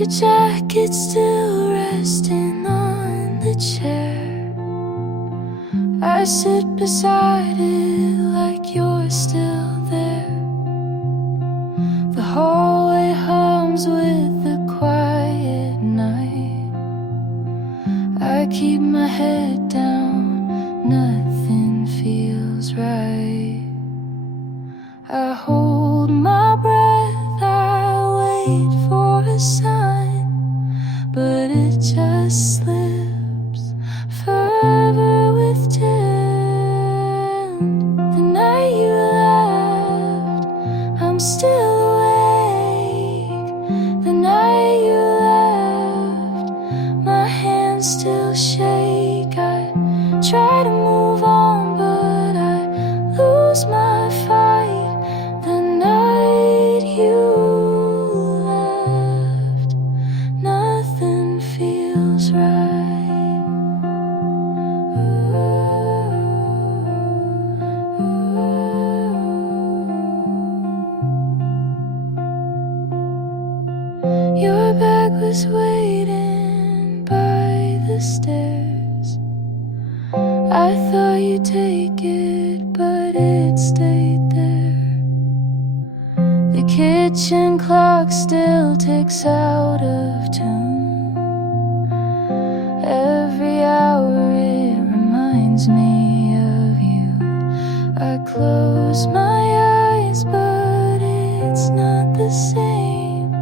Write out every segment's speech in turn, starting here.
Your jacket's still resting on the chair. I sit beside it like you're still there. The hallway hums with the quiet night. I keep my head down, nothing feels right. I hold my breath, I wait for a sign, but it just slips further with time. The night you left, I'm still awake. The night you left, my hands still shake. I try to move on, but I lose my fight. The night you left, nothing feels right. Your bag was waiting by the stairs. I thought you'd take it, but it stayed there. The kitchen clock still ticks out of tune. Every hour it reminds me of you. I close my eyes, but it's not the same.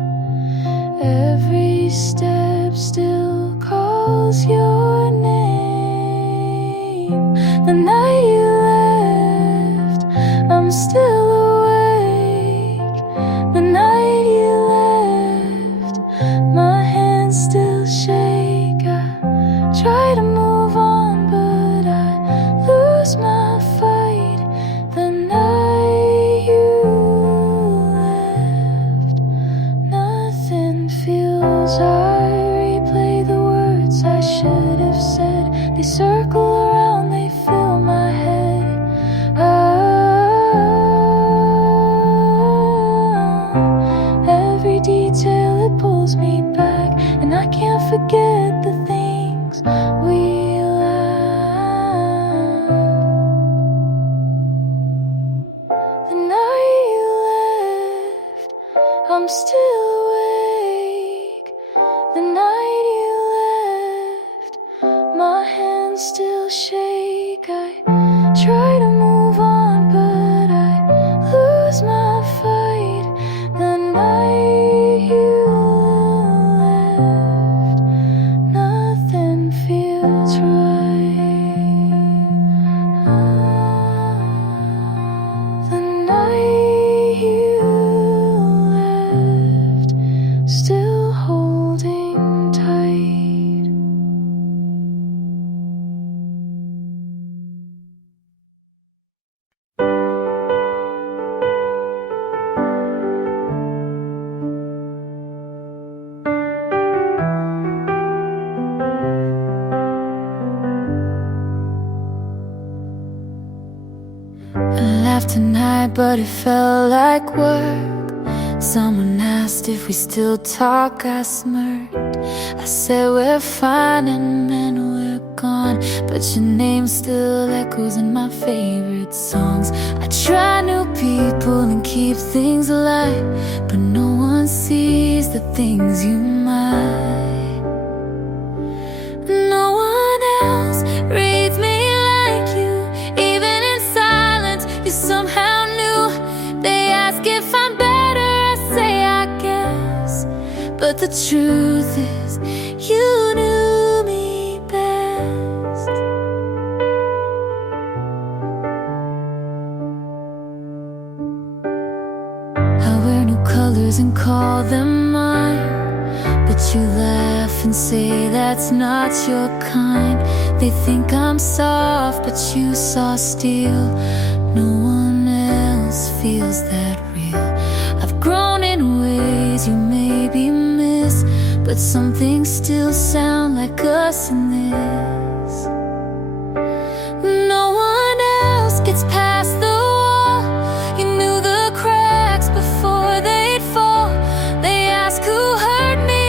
Every step still calls your name. The night you left, I'm still awake. The night you left, my hands still shake. I try to move on, but I lose my fight. The night you left, nothing feels. I replay the words I should have said. They circle around, they fill my head. Every detail, it pulls me back, and I can't forget the things we laughed. The night you left, I'm still awake. The night you left, my hands still shake. I try to move on, but I lose my fight. The night you left, nothing feels right. The night you left, still holding tight. I laughed tonight, but it felt like work. Someone asked if we still talk, I smirked. I said we're fine and then we're gone, but your name still echoes in my favorite songs. I try new people and keep things alive, but no one sees the things you might. No one else reads me like you. Even in silence, you somehow knew. They ask if I'm better, I say I guess, but the truth is you knew me best. I wear new colors and call them mine, but you laugh and say that's not your kind. They think I'm soft, but you saw steel. No one else feels that real. I've grown in ways you maybe miss, but some things still sound like us in this. No one else gets past the wall. You knew the cracks before they'd fall. They ask who hurt me,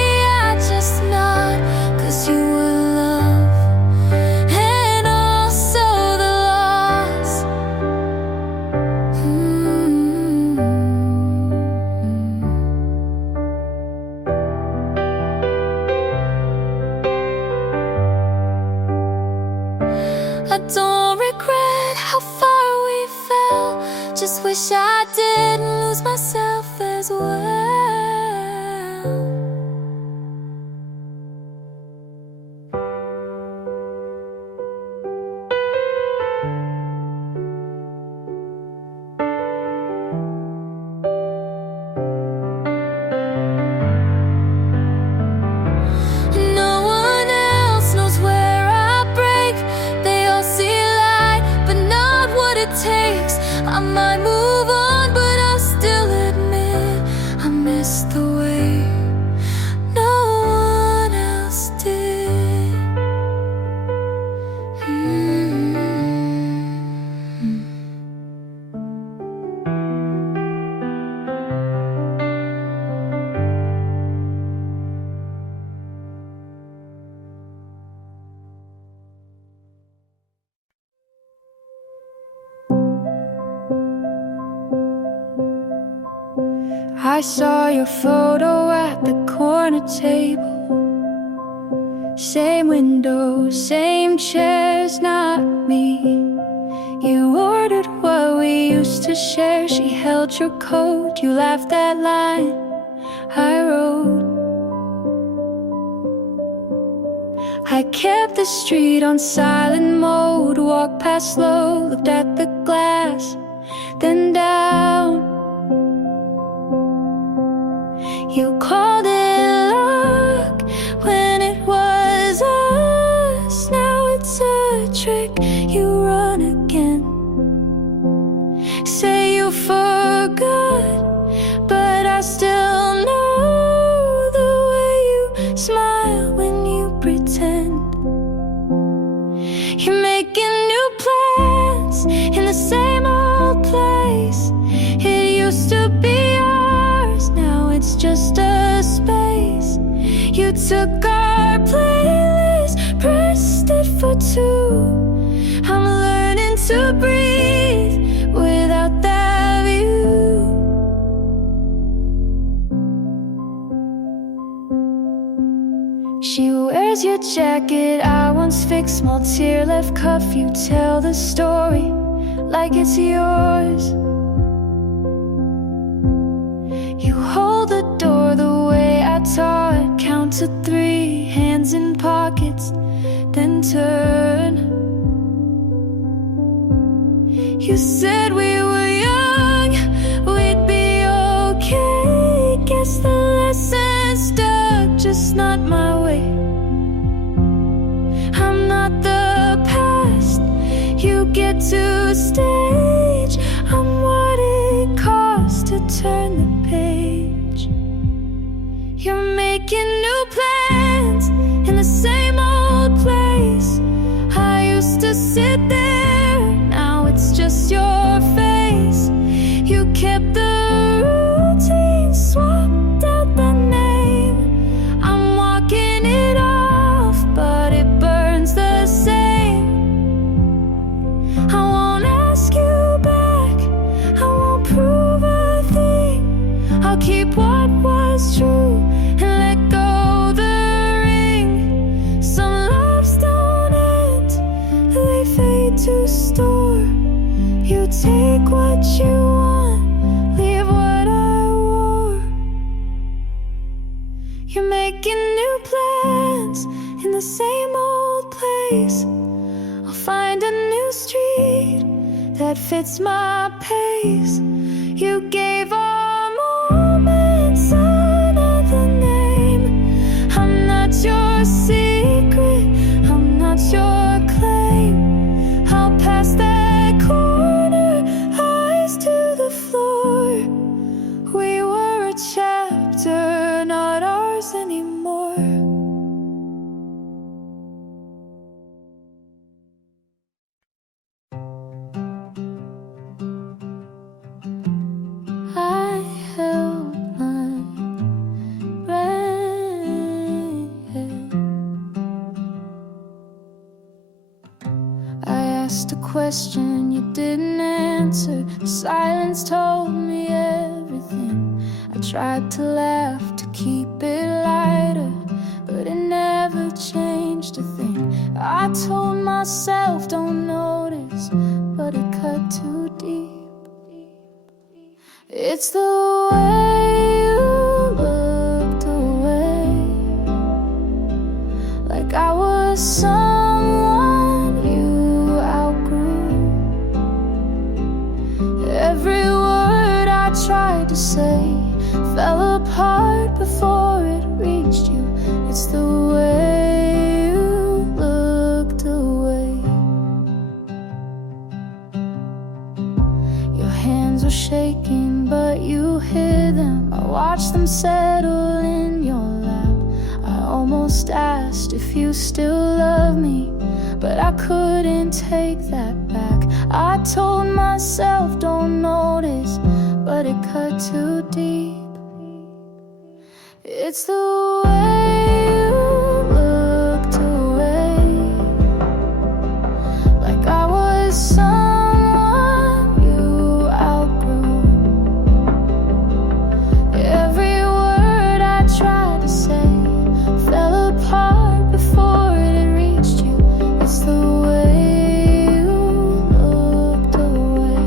I don't regret how far we fell, just wish I didn't lose myself as well. I might move on, but I'll still admit I missed the way no one else did. I saw your photo at the corner table. Same window, same chairs, not me. You ordered what we used to share. She held your coat, you laughed that line I wrote. I kept the street on silent mode. Walked past slow, looked at the glass, then down. You called it luck when it was us. Now it's a trick, you run again. Say you forgot, but I still know the way you smile when you pretend. You're making new plans in the same old place. It used to be ours, now it's just a space. You took our playlist, pressed it for two. I'm learning to breathe without that view. She wears your jacket I once fixed, small tear left cuff. You tell the story like it's yours. You hold the door the way I taught. Count to 3, hands in pockets, then turn. You said we were young, we'd be okay. Guess the lesson stuck, just not my way. I'm not the past you get to stage. I'm what it costs to turn the page. You're making new plans in the same old place. I used to sit there, now it's just your face. You kept the routine, swapped out the name. I'm walking it off, but it burns the same. I won't ask you back, I won't prove a thing. I'll keep what was true and let go the ring. Some loves don't end, they fade to store. You take what you want, leave what I wore. You're making new plans in the same old place. I'll find a new street that fits my pace. You gave our moments another name. I'm not your secret, I'm not your claim. I'll pass that corner, eyes to the floor. We were a chapter, not ours anymore. I held my breath. I asked a question you didn't answer. Silence told me everything. I tried to laugh to keep it lighter, but it never changed a thing. I told myself don't It's the way you looked away, like I was someone you outgrew. Every word I tried to say fell apart before it reached you. It's the way you looked away. Your hands were shaking, but you hid them. I watched them settle in your lap. I almost asked if you still love me, but I couldn't take that back. I told myself don't notice, but it cut too deep. It's the way you looked away, like I was someone you outgrew. Every word I tried to say fell apart before it reached you. It's the way you looked away.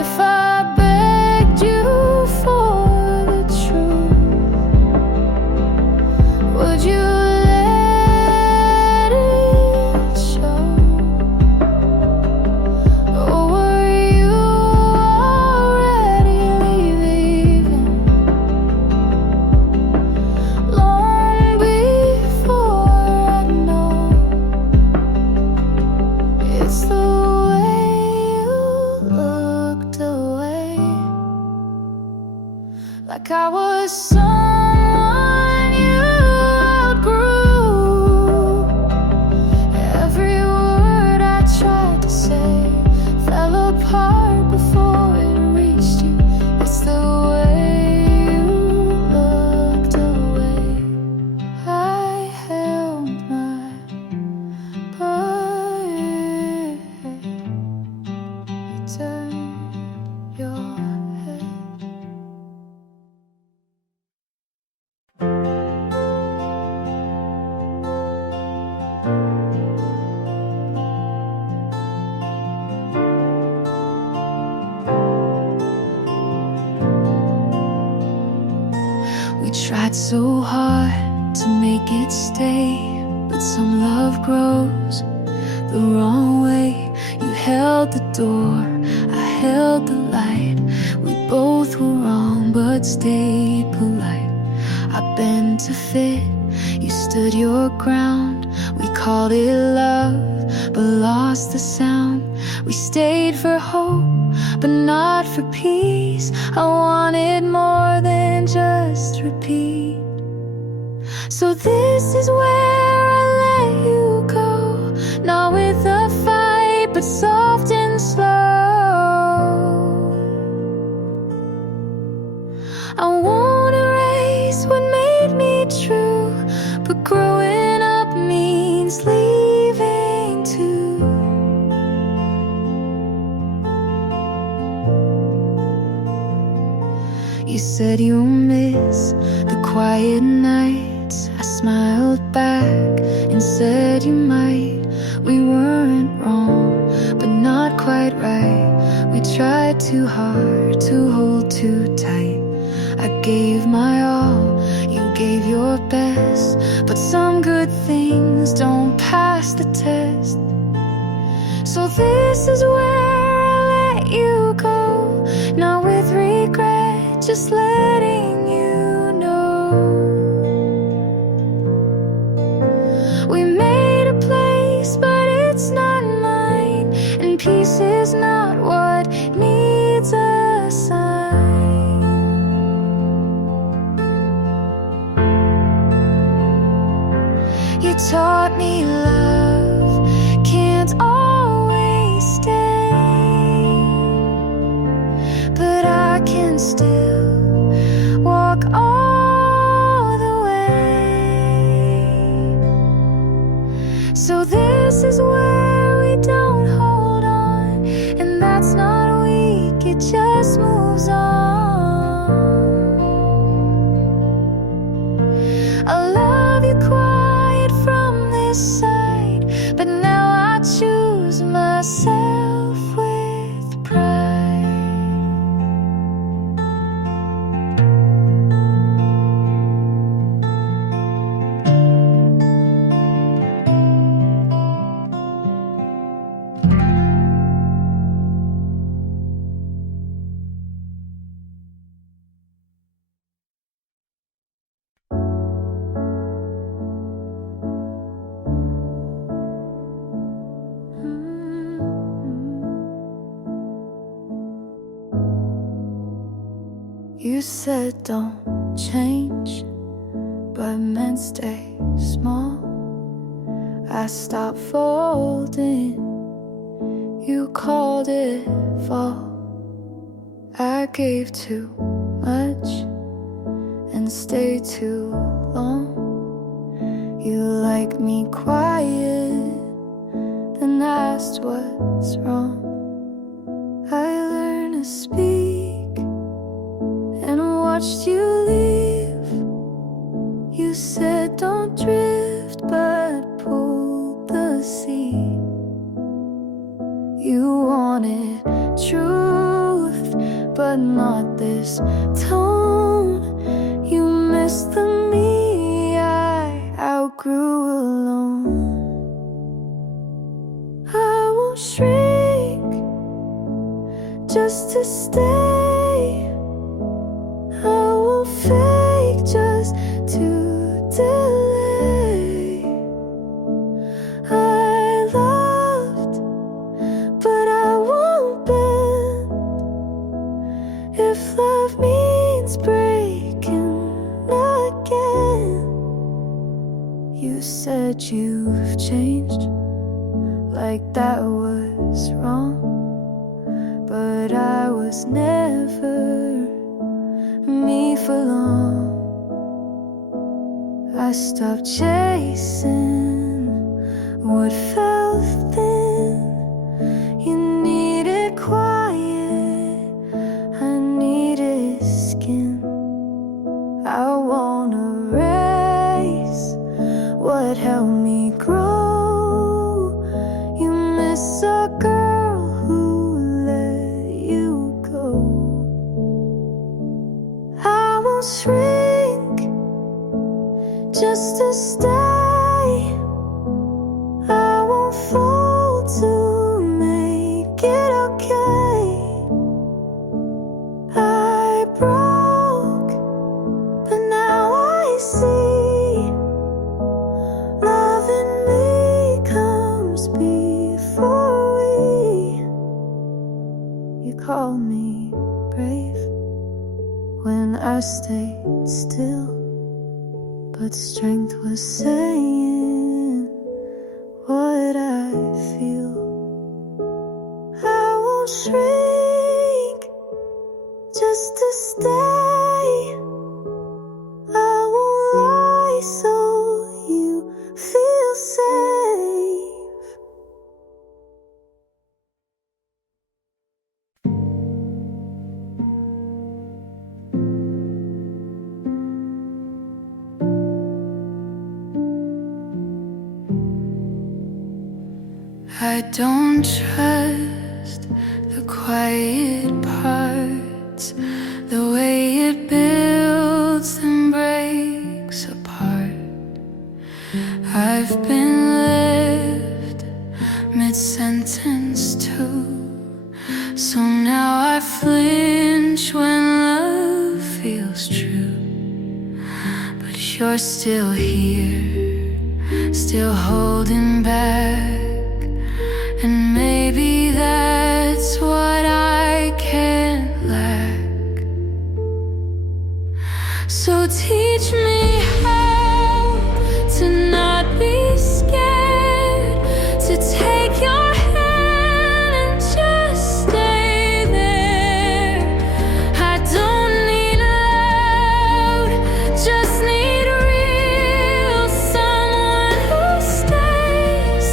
If I begged you for would you let it show? Or were you already leaving long before I know? It's the way you looked away, like I was someone you outgrew. Every word I tried to say fell apart before it reached you. It's the way you looked away. I held my breath. You turned your head. We tried so hard to make it stay, but some love grows the wrong way. You held the door, I held the light. We both were wrong but stayed polite. I bent to fit, you stood your ground. We called it love but lost the sound. We stayed for hope but not for peace. I wanted more than just repeat. So this is where I let you go, not with a fight but soft and slow. I won't erase what made me true, but growing up means leaving too. You said you'll miss the quiet nights. I smiled back and said you might. We weren't wrong, but not quite right. We tried too hard to hold too tight. I gave my all, you gave your best, but some good things don't pass the test. So this is where I let you go, not with regret, just letting you know. We made a place, but it's not mine, and peace is not what needs a sign. You taught me love can't always stay, but I can still walk all the way. So this is where we don't hold on, and that's not weak, it just moves on. I love you quiet from this side, but now I choose myself with pride. You said don't change, but meant stay small. I stopped folding, you called it fall. I gave too much and stayed too long. You like me quiet, then asked what's wrong. I learned to speak and watched you leave. You said don't drift, but pulled the sea. You wanted truth, but not this tone. You missed the me I outgrew alone. I won't shrink just to stay. I won't fake just to delay. I loved, but I won't bend. If love means breaking again. You said you've changed, like that was wrong. But I was never me for long. I stopped chasing what felt thin. You needed quiet, I needed skin. I won't erase what helped me grow. You miss a girl who let you go. I won't shrink just to stay. I won't fold to make it okay. I broke, but now I see loving me comes before we. You called me brave when I stayed still, but strength was saying what I feel. I won't shrink just to stay. I won't lie so you feel safe. I don't trust the quiet parts, the way it builds and breaks apart. I've been left mid-sentence too, so now I flinch when love feels true. But you're still here, still holding back. And maybe that's what I can't lack. So teach me how to not be scared, to take your hand and just stay there. I don't need loud, just need real. Someone who stays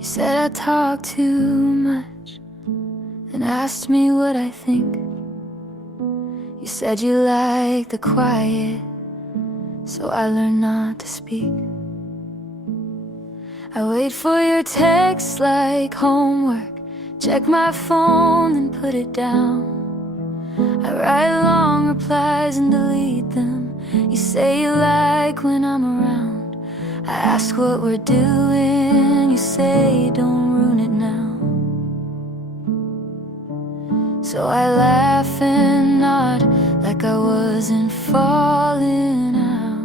You said I talk too much and asked me what I think. You said you like the quiet, so I learned not to speak. I wait for your texts like homework, check my phone and put it down. I write long replies and delete them. You say you like when I'm around. I ask what we're doing, you say don't ruin it now. So I laugh and nod like I wasn't falling out.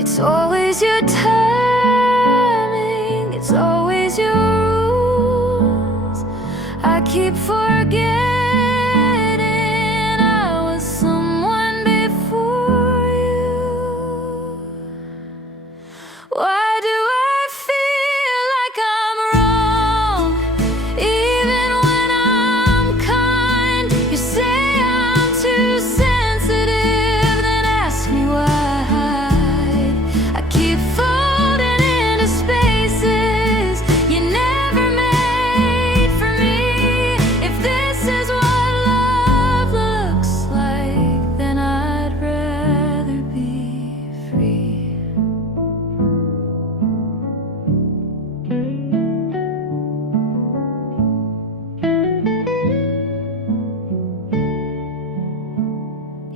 It's always your timing, it's always your rules. I keep forgetting I was someone before you. Why do I feel like I'm wrong, even when I'm kind? You say I'm too sensitive, then ask me why. I keep folding into spaces you never made for me. If this is what love looks like, then I'd rather be free.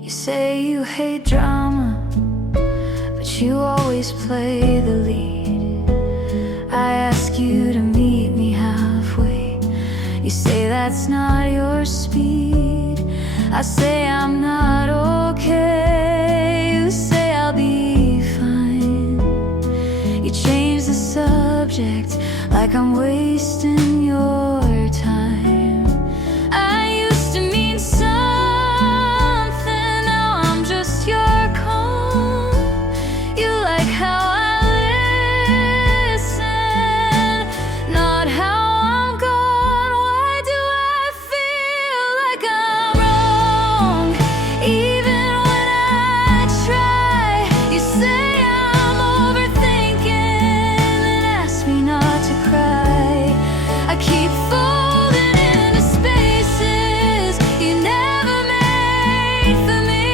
You say you hate drama, but you always play the lead. I ask you to meet me halfway. You say that's not your speed. I say I'm not okay. You say I'll be fine. You change the subject like I'm wasting your time. I used to mean something, now I'm just your calm. You like how I listen, not how I'm gone. Why do I feel like I'm wrong, even when I try? You say I'm overthinking, then ask me not to cry. I keep folding into spaces you never made for me.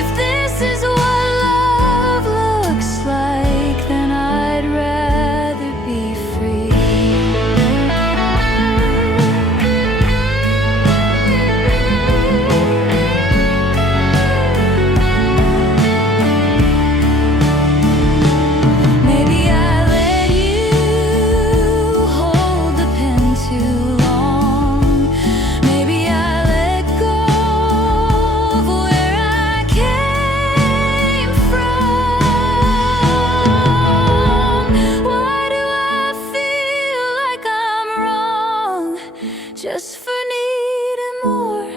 If this is what love looks like, then I'd rather be free. Maybe I let you hold the pen too long. Maybe I let go of where I came from. Why do I feel like I'm wrong just for needing more?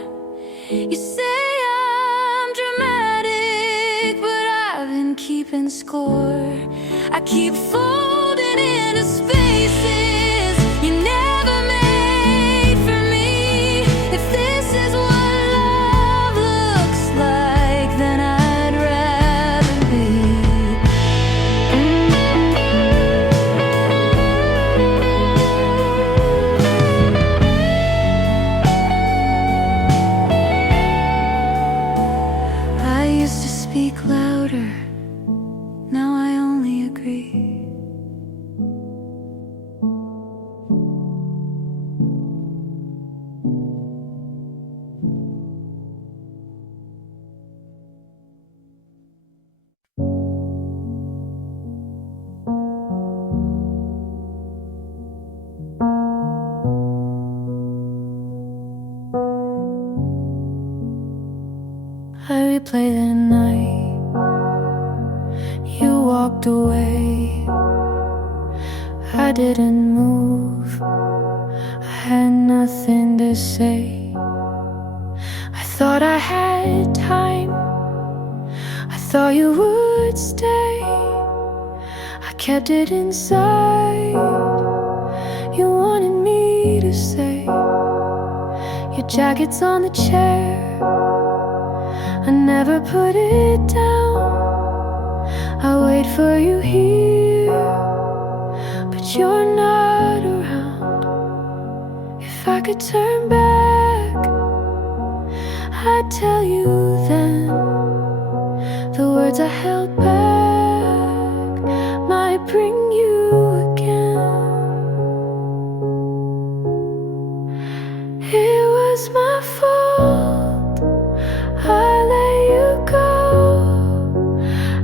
You say I'm dramatic, but I've been keeping score. I keep folding into spaces you never made for me. If this is what love looks like, then I'd rather be. I used to speak louder, now I only agree. I replay the night you walked away. I didn't move, I had nothing to say. I thought I had time, I thought you would stay. I kept it inside, you wanted me to say. Your jacket's on the chair, I never put it down. I wait for you here, but you're not around. If I could turn back, I'd tell you then. The words I held back might bring you again. It was my fault, I let you go.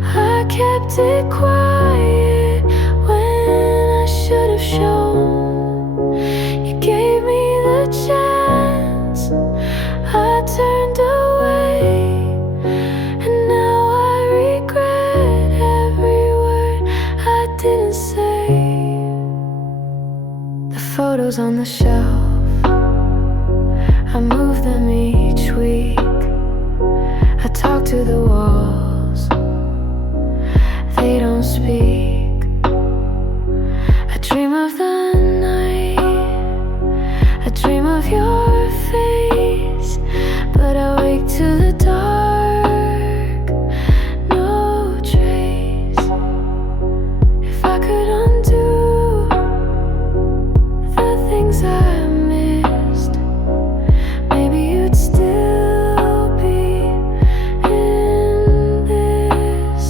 I kept it quiet when I should have shown. You gave me the chance, I turned away, and now I regret every word I didn't say. The photos on the shelf, I move them each week. I talk to the walls, they don't speak. I dream of the night, I dream of your face, but I wake to the dark, no trace. If I could undo the things I missed, maybe you'd still be in this.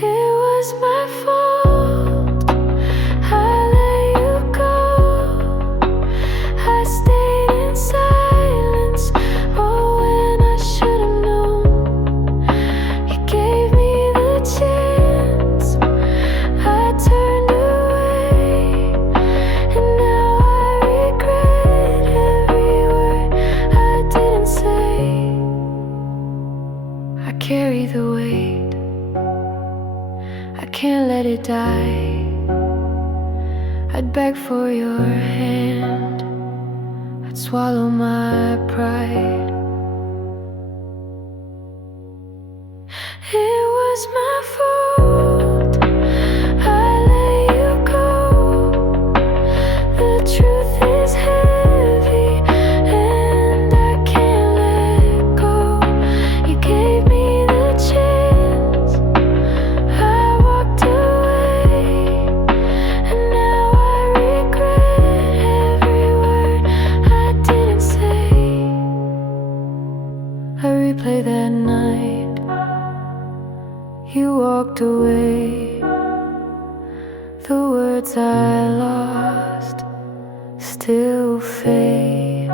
It was my fault, I let you go. I stayed in silence, oh, when I should have known. You gave me the chance, I turned away, and now I regret every word I didn't say. I carry the weight, I can't let it die. I'd beg for your hand, I'd swallow my pride. It was my fault, I let you go. The truth is heavy, and I can't let go. You gave me the chance, I walked away, and now I regret every word I didn't say. I replay that night, you walked away. The words I lost still fade.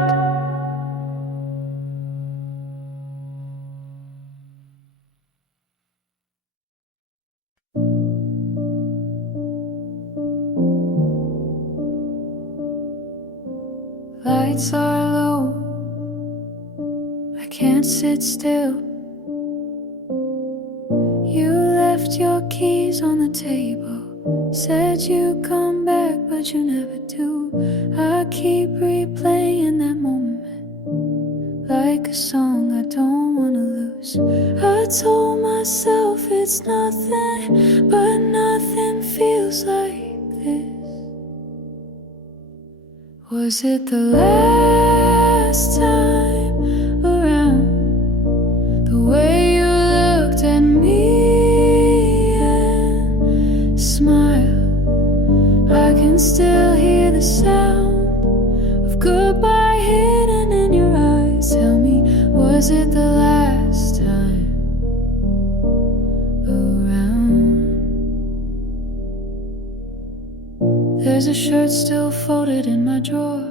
Lights are low, I can't sit still. You left your keys on the table, said you'd come back, but you never do. I keep replaying that moment like a song I don't wanna lose. I told myself it's nothing, but nothing feels like this. Was it the last time around? The way you looked at me and smiled, I can still hear the sound of goodbye hidden in your eyes. Tell me, was it the last time around? There's a shirt still folded in my drawer,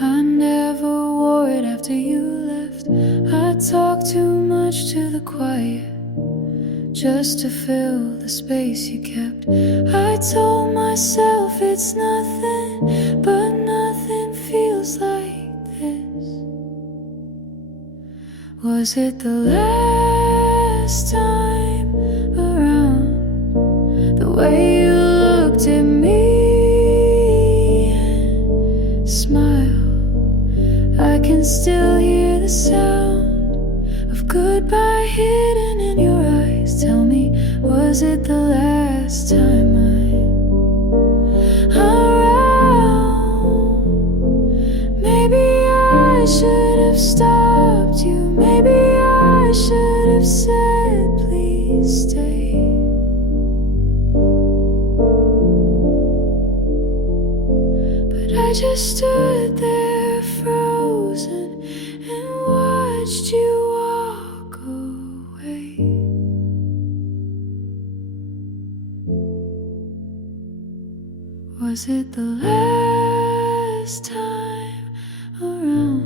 I never wore it after you left. I talked too much to the quiet, just to fill the space you kept. I told myself it's nothing, but nothing feels like this. Was it the last time around? The way you looked at me and smiled, I can still hear the sound of goodbye hidden in your eyes. Tell me, was it the last time I'm around? Maybe I should have stopped you, maybe I should have said please stay. But I just stood there frozen and watched you walk away. Was it the last time around?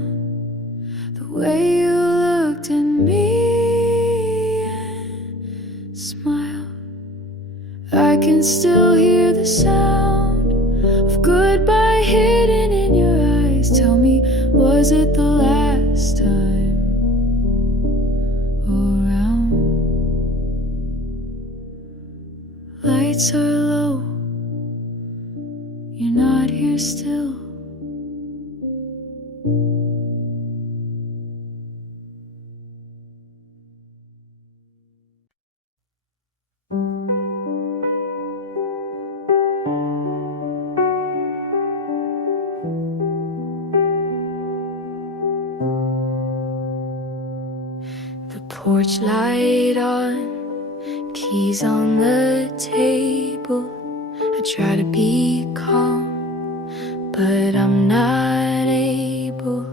The way you looked at me and smiled, I can still hear the sound of goodbye hidden in your eyes. Tell me, was it the last time around? Lights are low, you're not here still. Porch light on, keys on the table. I try to be calm, but I'm not able.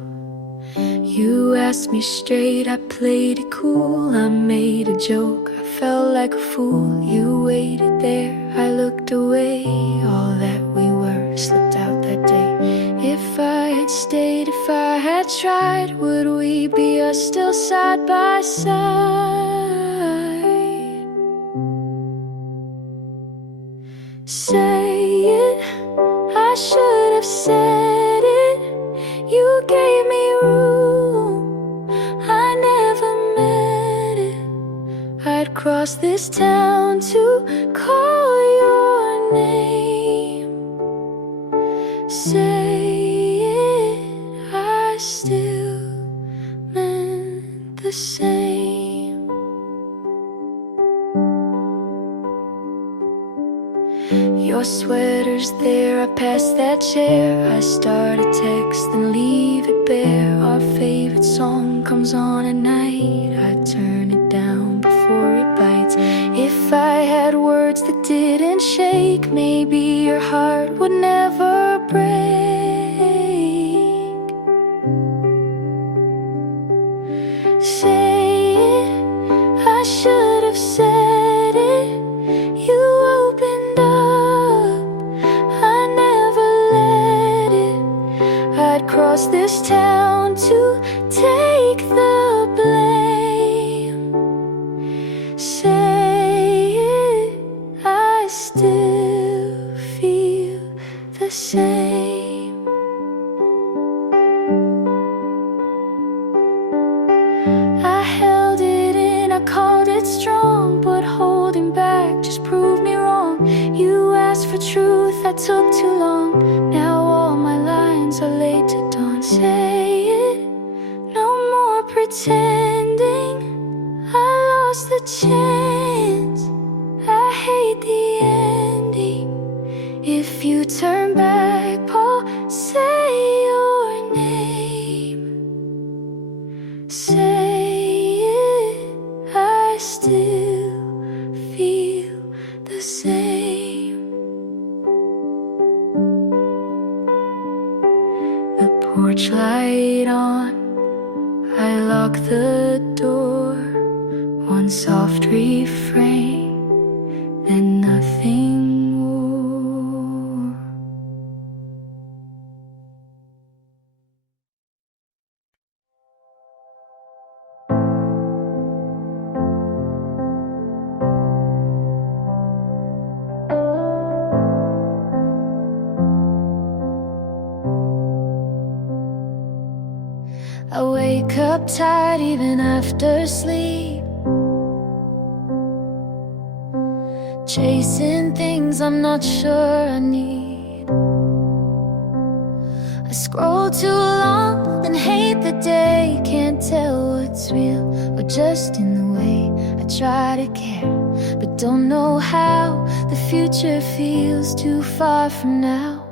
You asked me straight, I played it cool. I made a joke, I felt like a fool. You waited there, I looked away. All that we were slipped out that day. If I had stayed, if I had tried, would we be us still side by side? Say it, I should have said it. You gave me room, I never met it. I'd cross this town to call your name. Say it, I still meant the same. Your sweater's there, I pass that chair. I start a text, then leave it bare. Our favorite song comes on at night. I turn it down before it bites. If I had words that didn't shake, maybe your heart would never break. Say it, I should have said it. You opened up, I never let it. I'd cross this town to take the blame. Say it, I still feel the same. I held it in, I called it strong, but holding back just proved me wrong. You asked for truth, I took too long. Now all my lines are laid to dawn. Say it, no more pretending. I lost the chance, I hate the ending. If you turn back, Paul, say your name. Say it, I still feel the same. The porch light on, I lock the door. One soft refrain, then nothing more. I wake up tired even after sleep, chasing things I'm not sure I need. I scroll too long, then hate the day. Can't tell what's real or just in the way I try to care, but don't know how. The future feels too far from now.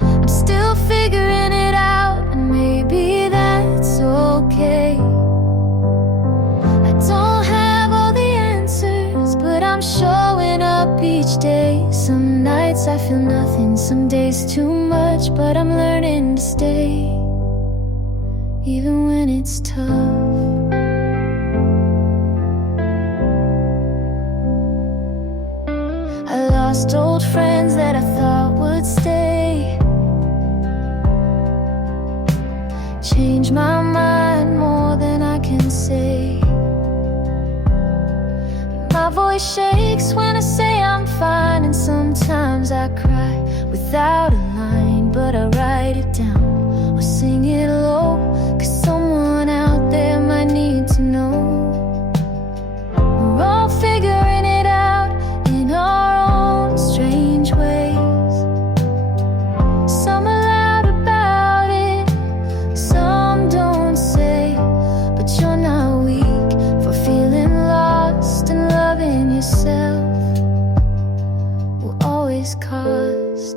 I'm still figuring it out, and maybe that's okay. I I feel nothing, some days too much, but I'm learning to stay, even when it's tough. I lost old friends that I thought would stay, changed my mind more than I can say. My voice shakes when I say I'm fine, and sometimes I cry without a line, but I write it down or sing it low, 'cause someone out there might need to know. We're all figuring it out in our own strange ways. Some are loud about it, some don't say, but you're not weak for feeling lost, and loving yourself will always cost.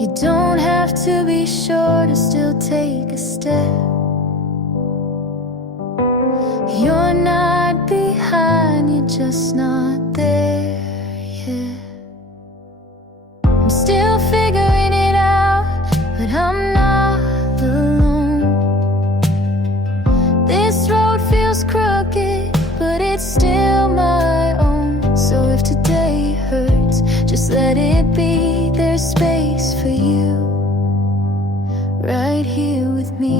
You don't have to be sure to still take a step. You're not behind, you're just not there yet. I'm still figuring it out, but I'm not alone. This road feels crooked, but it's still my own. So if today hurts, just let it be. There's space for you right here with me.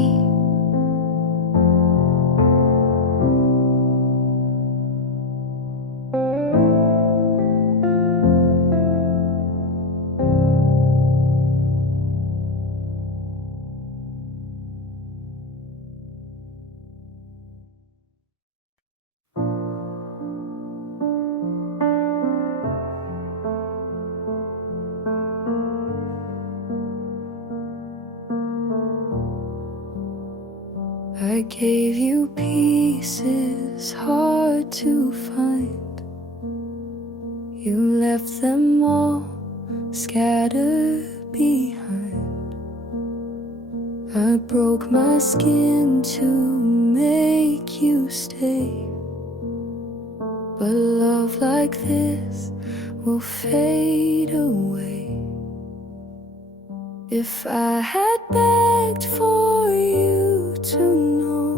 I gave you pieces hard to find. You left them all scattered behind. I broke my skin to make you stay, but love like this will fade away. If I had begged for you to know,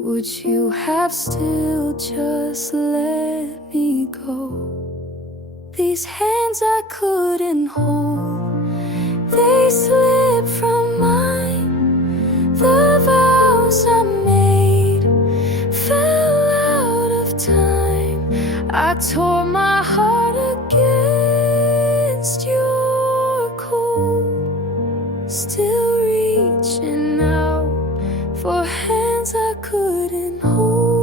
would you have still just let me go? These hands I couldn't hold, they slipped from mine. The vows I made fell out of time. I tore my heart against your cold, still reaching out for hands I couldn't hold.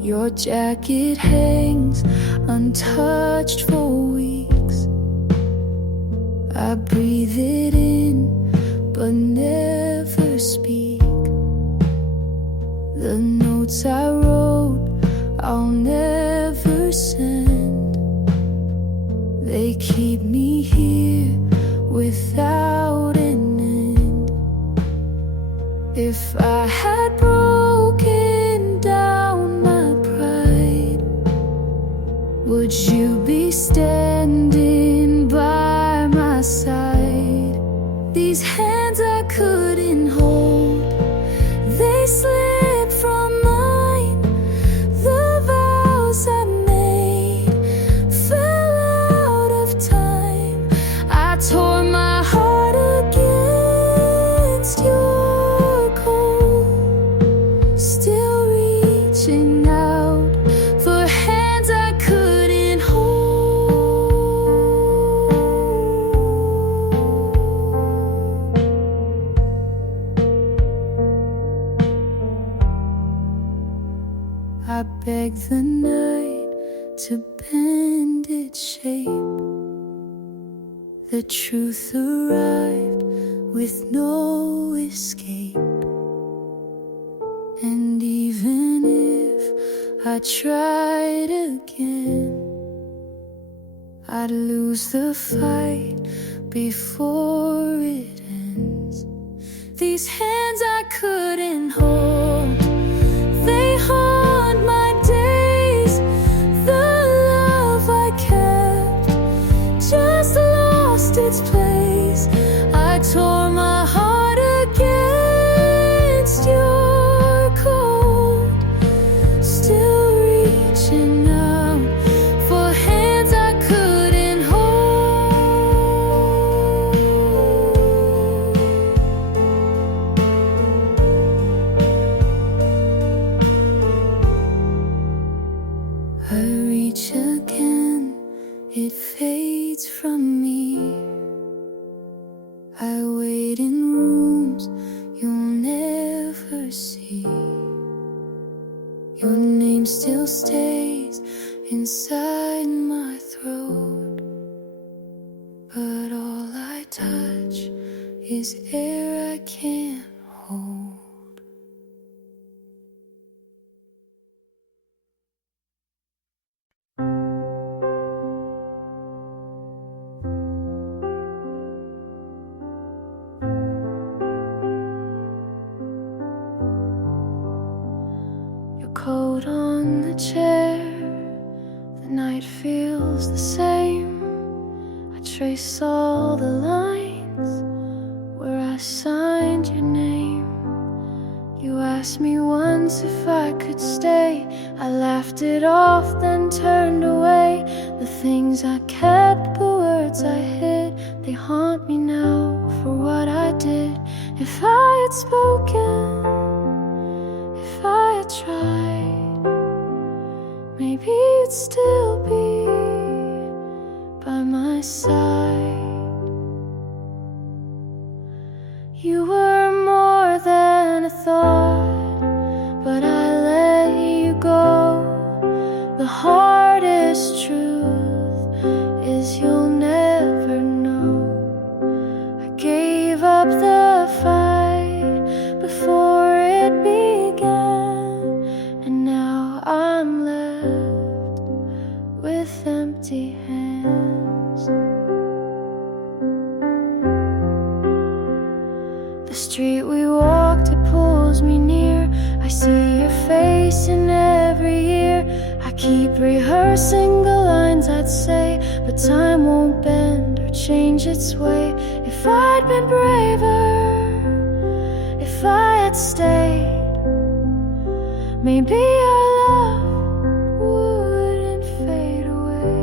Your jacket hangs untouched for weeks. I breathe it in but never speak. The notes I wrote I'll never send. They keep me here without an end. If I had broken down my pride, would you be standing by my side? These hands I couldn't hold, they slipped from mine. The vows I made fell out of time. I tore my heart against your cold, still reaching out for hands I couldn't hold. I begged the night to bend its shape. The truth arrived with no escape, and Even if I tried again, I'd lose the fight before it ends. These hands I couldn't hold, they haunt my days. The love I kept just lost its place. I tore my heart against your cold, still reaching out for hands I couldn't hold. I reach again, it fades from me. I wait in rooms you'll never see. Your name still stays inside my throat, but all I touch is air I can't hold. Coat on the chair, the night feels the same. I trace all the lines where I signed your name. You asked me once if I could stay. I laughed it off, then turned away. The things I kept, the words I hid, they haunt me now for what I did. If I had spoken, if I had tried, maybe you'd still be by my side. You were more than a thought, but I let you go. The hardest truth is you'll never know. I gave up the fight before it began, and now I'm left with empty hands. The street we walked, it pulls me near. I see your face in every year. I keep rehearsing the lines I'd say, but time won't bend or change its way. If I'd been braver, if I had stayed, maybe our love wouldn't fade away.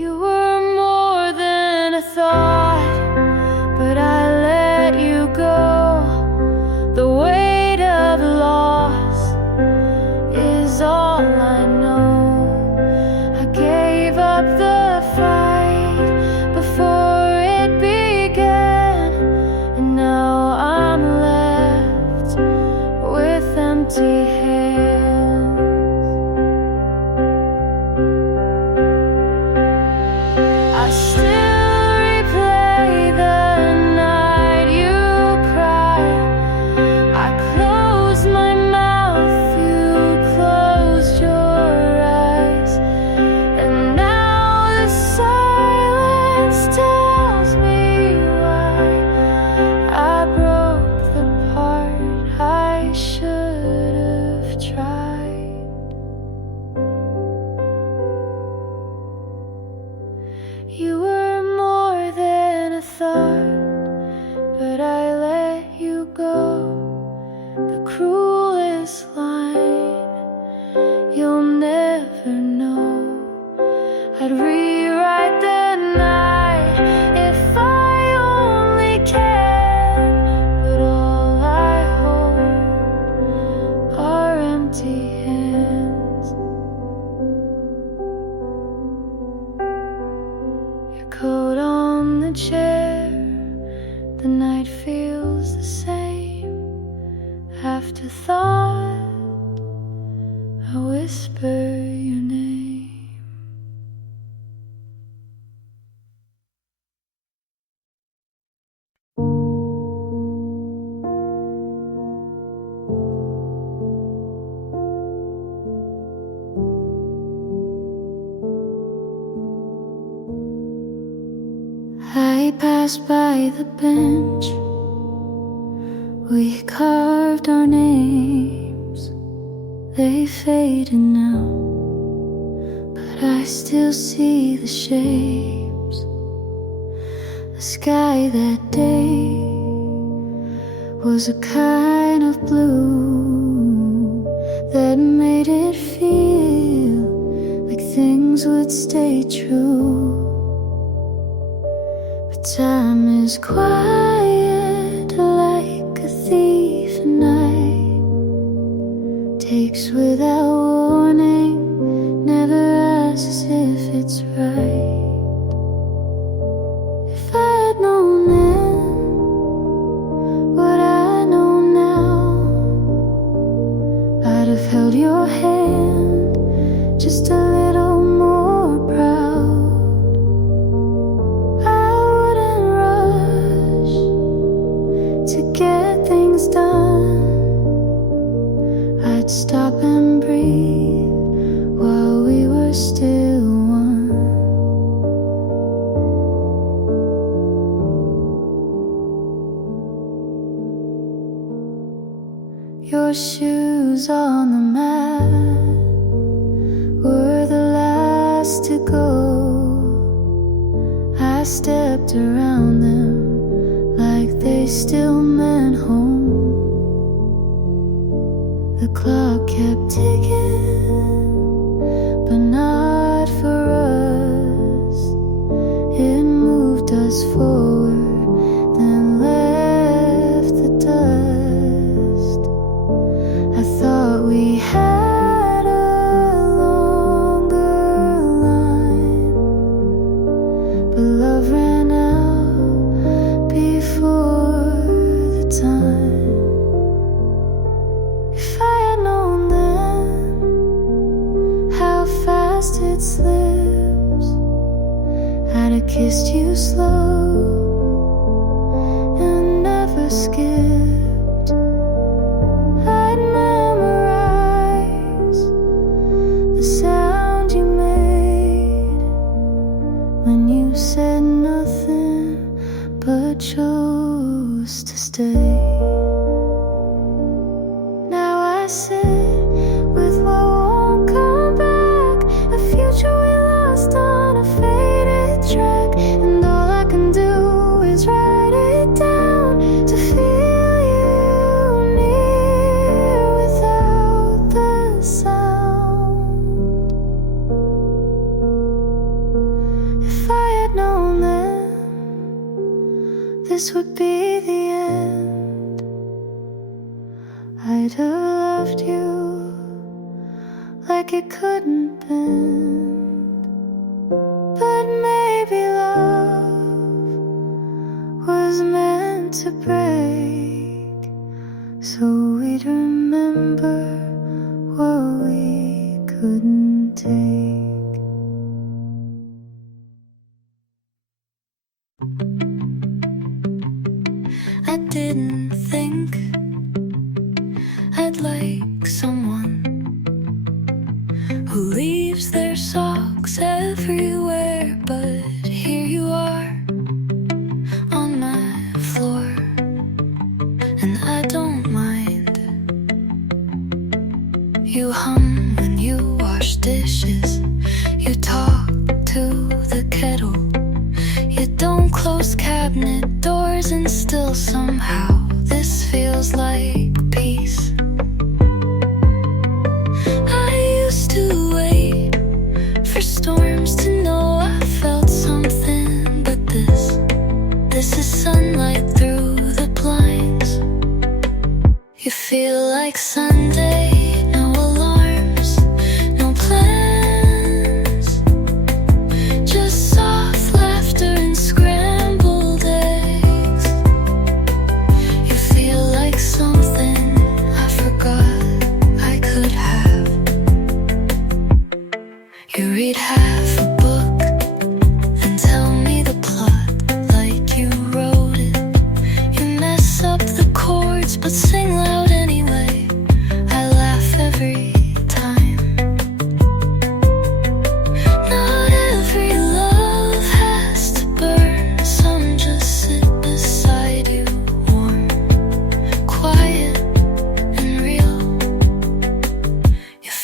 You were more than a thought, but I let you go. The weight of loss is all I know. I gave up the fight before it began, and now I'm left with empty hands. I still replay the night you cried. I closed my mouth, you closed your eyes, and now the silence tells me why I broke the part I should have tried. You were more than a thought, but I let you go. The cruelest line, you'll never know. I'd rewrite the night if I only can, but all I hold are empty hands. Your coat on the chair, the night feels the same. Afterthought, I whisper your name. passed by the bench. We carved our names. They faded now, but I still see the shapes. The sky that day was a kind of blue that made it feel like things would stay true. But time is quiet like a thief at night, takes without warning, never asks if it's right. If I had known then what I know now, I'd have held your hand just a little more proud. I wouldn't rush to get things done. I'd stop and breathe while we were still one. Your shoes on the mat were the last to go. I stepped around them like they still meant home. The clock kept ticking, but not for us. It moved us forward, then left the dust. I thought we had a longer line, but love ran out before the time. If I had known then how fast it slips, I'd have kissed you slow and never skipped. I'd memorize the sound you made when you said nothing but chose to stay. Now I sit with what won't come back, a future we lost on a faded track, and all I can do is write it down to feel you near without the sound. If I had known then this would be the end, I'd have loved you like it couldn't bend. But maybe love was meant to break, so we'd remember what we couldn't take. I didn't think I'd like someone who leaves their socks everywhere, but here you are on my floor, and I don't mind. You hum when you wash dishes, you talk to the kettle, you don't close cabinet doors, and still somehow this feels like peace. I used to wait for storms to know I felt something, but this is sunlight through the blinds. You feel like Sunday, no alarms, no plans, just soft laughter and scrambled eggs. You feel like something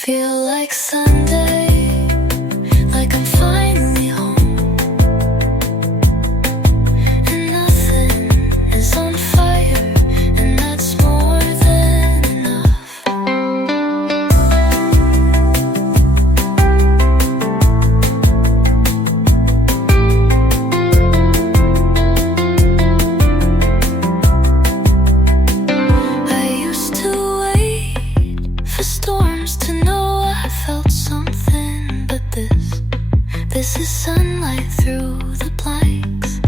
feel like Sunday, like I'm finally home, and nothing is on fire, and that's more than enough. I used to wait for storms to know I felt something, but this is sunlight through the blanks.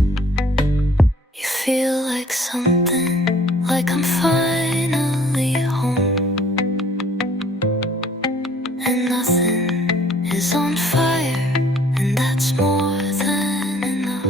You feel like something, like I'm finally home, and nothing is on fire, and that's more than enough.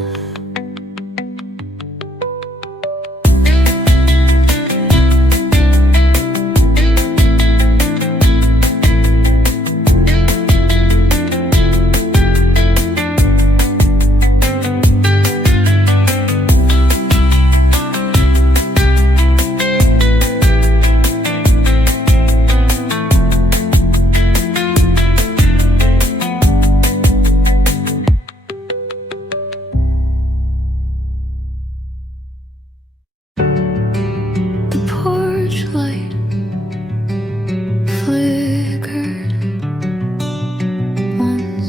The porch light flickered once,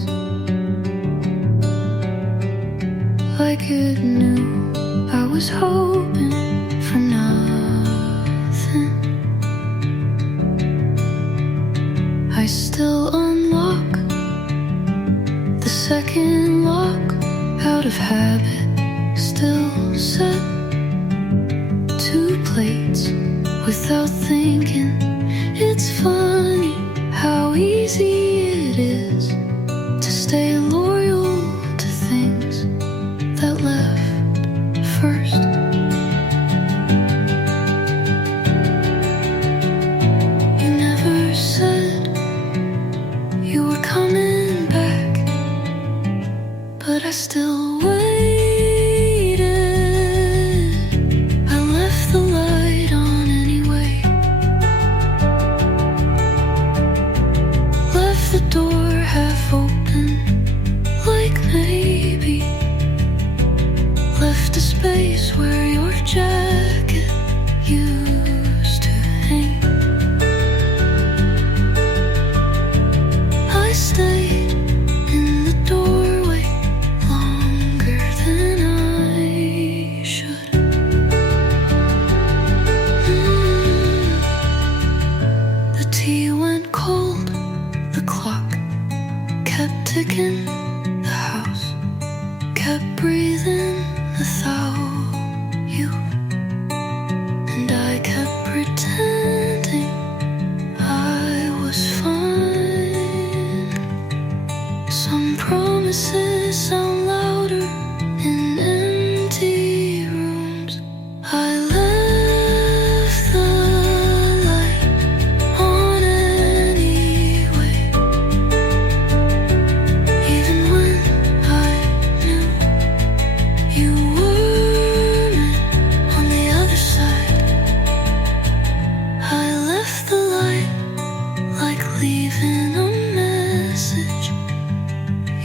like it knew I was hoping for nothing. I still unlock the second lock out of habit, still set two plates without thinking. It's funny how easy it is to stay loyal to things that left first. You never said you were coming back, but I still waited. I left the light on anyway, left the door half open, like maybe left a space where your jacket used to hang. I stayed in the doorway longer than I should. The tea went cold, the clock kept ticking, the house kept breathing without you, and I kept pretending I was fine. Some promises sound louder in empty rooms. I left the light on anyway, even when I knew you were meant on the other side. I left the light like leaving a message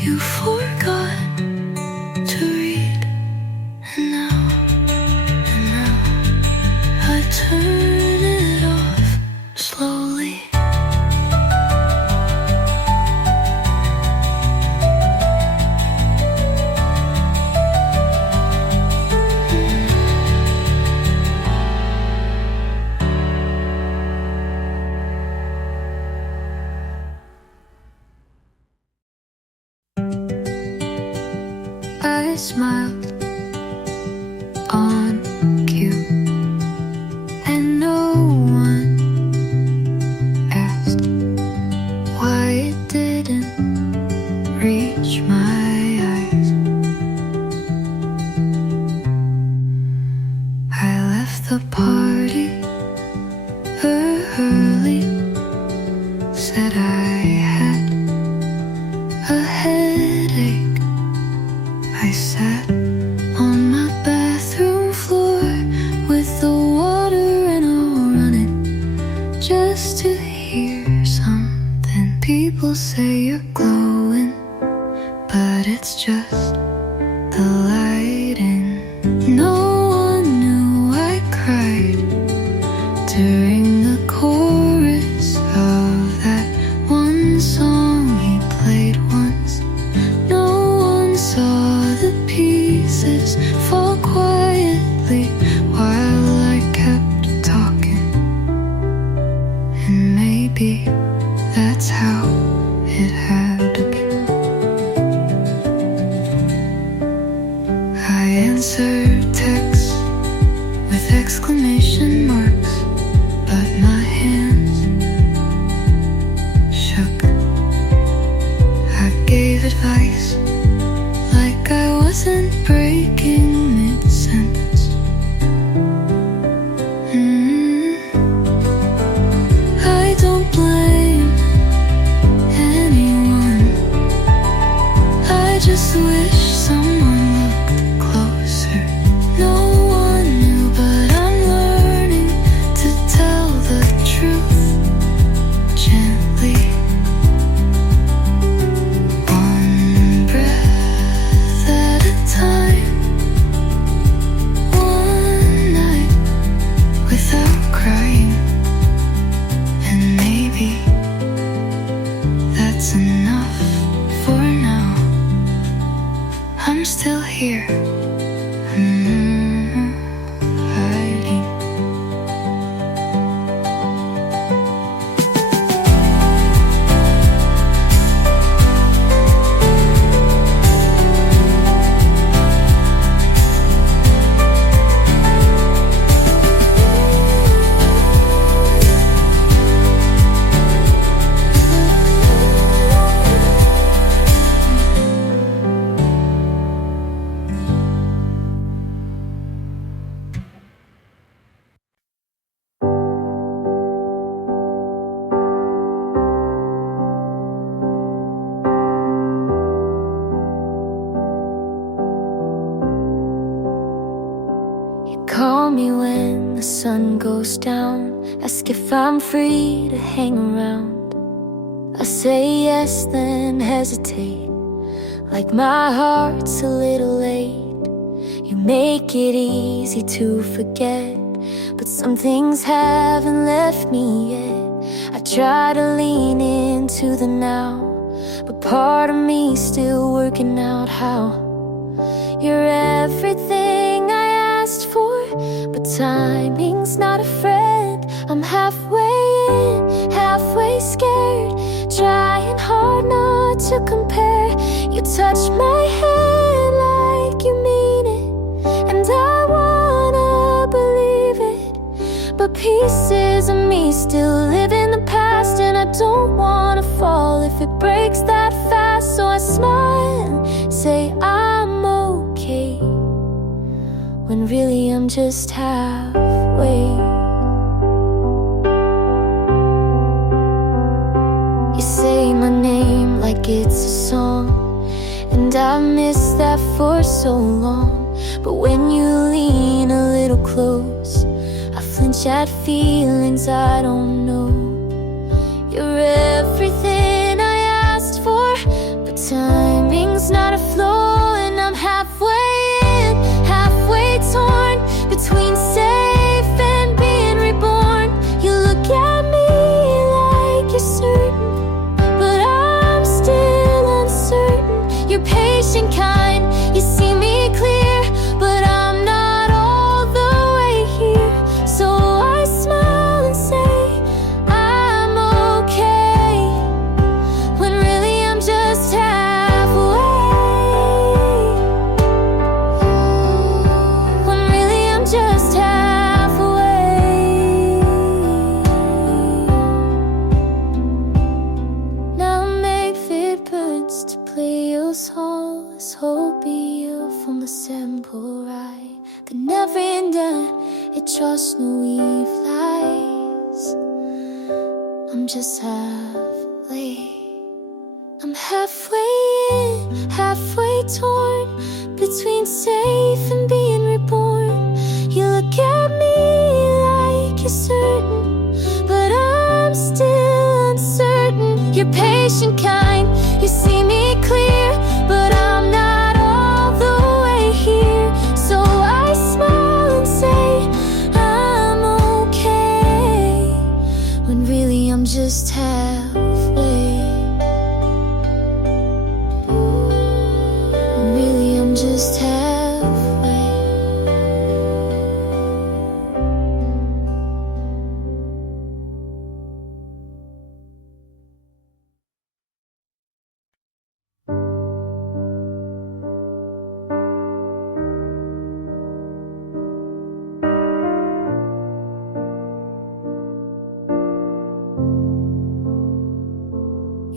you forgot to read, and now I turn it off slowly. I smiled on cue, and no one asked why it didn't reach my eyes. I left the party early, said I had a headache. I sat on my bathroom floor People say you're glowing, but it's just the lighting. No one knew I cried during the chorus of that one song he played once. No one saw the pieces fall quietly while I kept talking. And maybe that's how it had to be. I answered texts with exclamation marks, but my hands shook. I gave advice like I wasn't breaking mid-sentence. I don't blame anyone. I just wish someone looked closer. No one knew, but I'm learning to tell the truth gently. One breath at a time, one night without crying. And maybe that's enough for now. I'm still here, hiding. Call me when the sun goes down, ask if I'm free to hang around. I say yes, then hesitate, like my heart's a little late. You make it easy to forget, but some things haven't left me yet. I try to lean into the now, but part of me's still working out how. You're everything I asked for, but timing's not a friend. I'm halfway in, halfway scared, trying hard not to compare. You touch my hand like you mean it, and I wanna believe it, but pieces of me still live in the past, and I don't wanna fall if it breaks that fast. So I smile and say I'm okay, when really I'm just halfway. You say my name like it's a song, and I missed that for so long. But when you lean a little close, I flinch at feelings I don't know. You're everything I asked for, but timing's not a flow, and I'm halfway in, halfway torn between safe and being reborn. You look at me like you're certain, but I'm still uncertain. You're patient, kind, you see me clear, but I'm not all the way here. So I smile and say I'm okay, when really I'm just halfway. When really I'm just halfway. Now maybe it burns to play your song. Let's hope you from the simple right that never ended. It just no eve lies. I'm just halfway. I'm halfway in, halfway torn between safe and being reborn. You look at me like you're certain, but I'm still uncertain. You're patient, kind, you see me clear, but I'm not all the way here. So I smile and say I'm okay, when really I'm just halfway. When really I'm just halfway.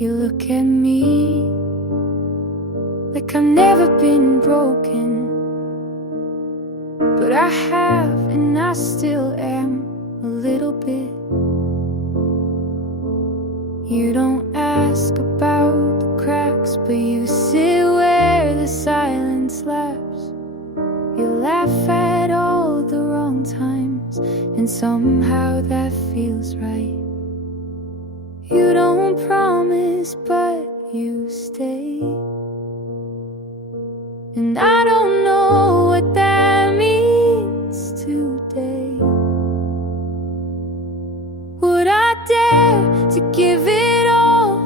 You look at me like I've never been broken, but I have, and I still am a little bit. You don't ask about the cracks, but you sit where the silence laughs. You laugh at all the wrong times, and somehow that feels right. You don't promise, but you stay. And I don't know what that means today. Would I dare to give it all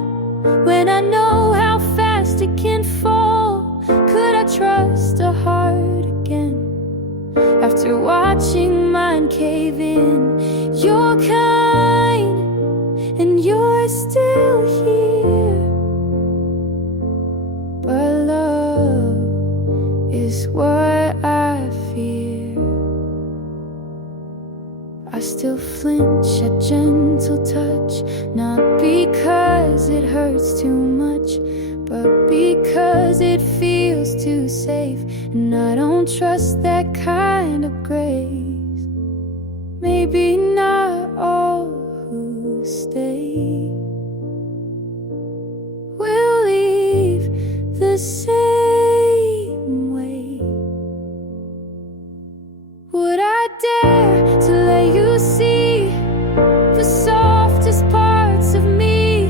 when I know how fast it can fall? Could I trust a heart again after watching mine cave in? You're kind, and you're still here, but love is what I fear. I still flinch at gentle touch, not because it hurts too much, but because it feels too safe. And I don't trust that kind of grace. Maybe not all who stay will leave the same way. Would I dare to let you see the softest parts of me?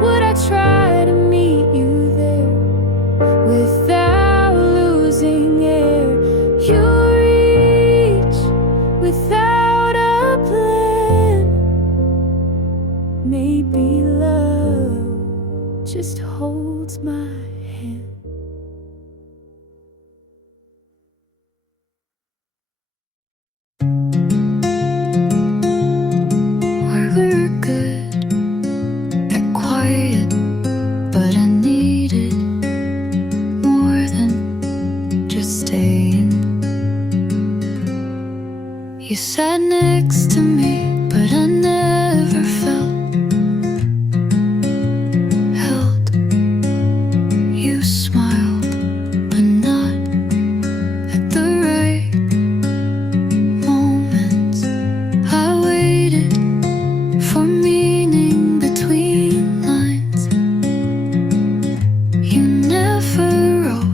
Would I try to meet you there without losing air? You reach without a plan. Maybe love just holds my hand. We're good at quiet, but I needed more than just staying. You sat next to me, but I never felt held. You smiled, but not at the right moments. I waited for meaning between lines. You never wrote.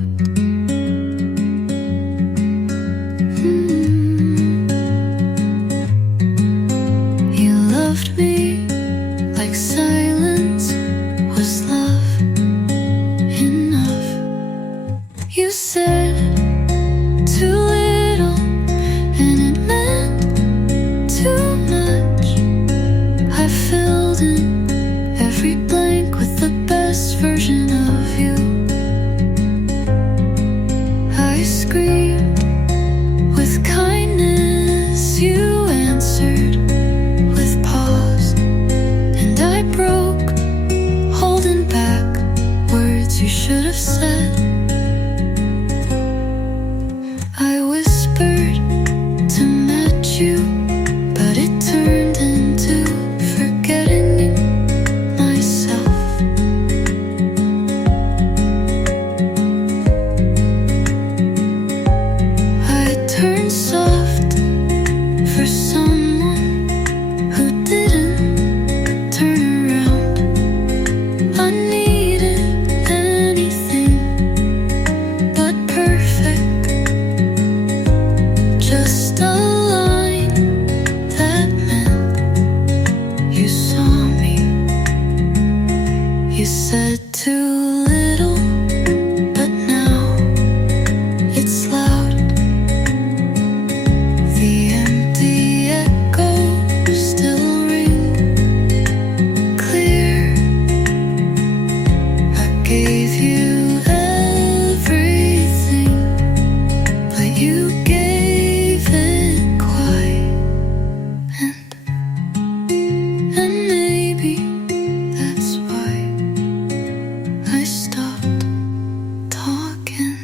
You loved me like silence was love enough. You said too little, and it meant too much. I filled in every blank with the best version of you. I screamed with kindness, you answered with pause, and I broke, holding back words you should have said. I whispered to match you, but it turned into forgetting you myself. I turned soft for someone who didn't turn around. I needed anything You said too little, but now it's loud. The empty echoes still ring clear. I gave you everything, but you gave it quiet. And maybe that's why I stopped talking.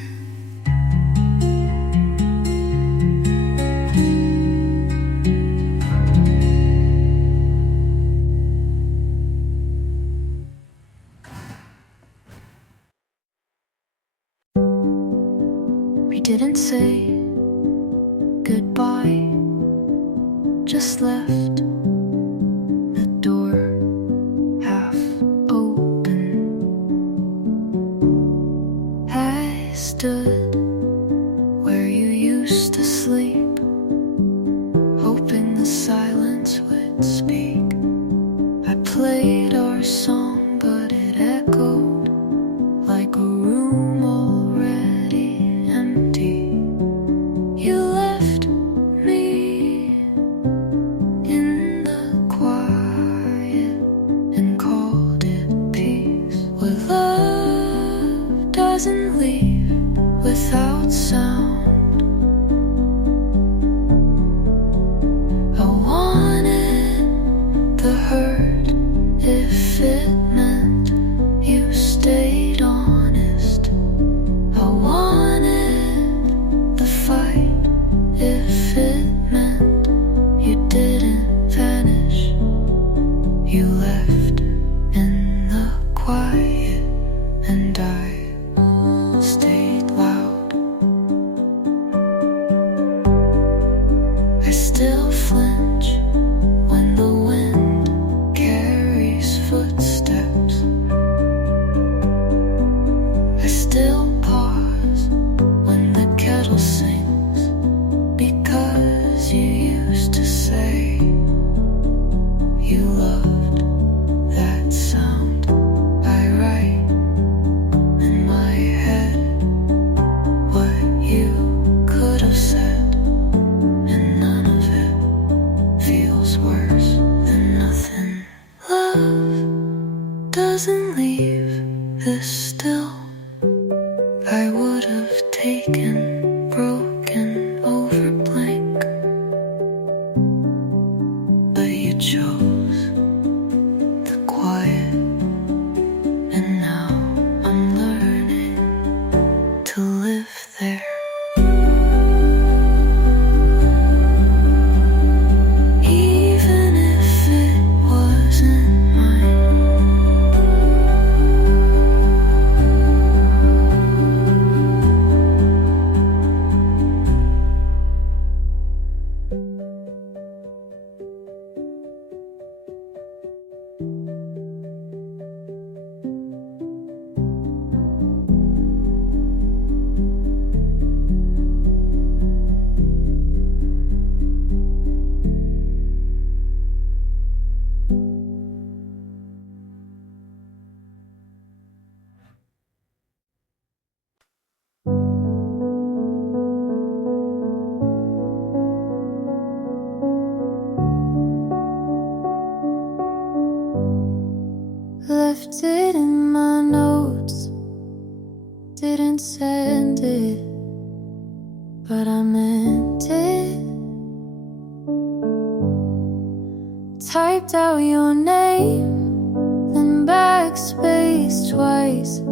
We didn't say goodbye, just left the door half open. I stood where you used to sleep, hoping the silence would speak. I played our song, but it echoed like a room already empty. You left me in the quiet and called it peace. Where love doesn't leave without sound. I wanted the hurt if it meant you stayed honest. I wanted the fight if it meant you didn't vanish. You left in the quiet and I stayed loud. I still flinch when the wind carries footsteps. I still pause when the kettle sings, because you used to say you loved that sound. I write in my head what you could have said, and none of it feels worse than nothing. Love doesn't leave this still. I would have taken broken over blank, but you chose the quiet, and now I'm learning to live there. Even if it wasn't mine. Left it in my notes, didn't send it, but I meant it. Typed out your name, then backspace twice,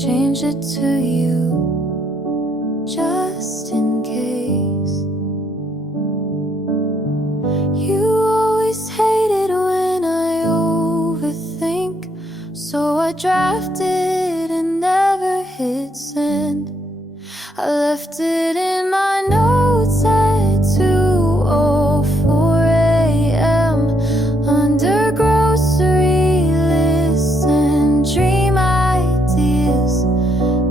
changed it to you, just in case. You always hated when I overthink, so I drafted and never hit send. I left it in my notes at 2:04 a.m. under grocery lists and dream ideas.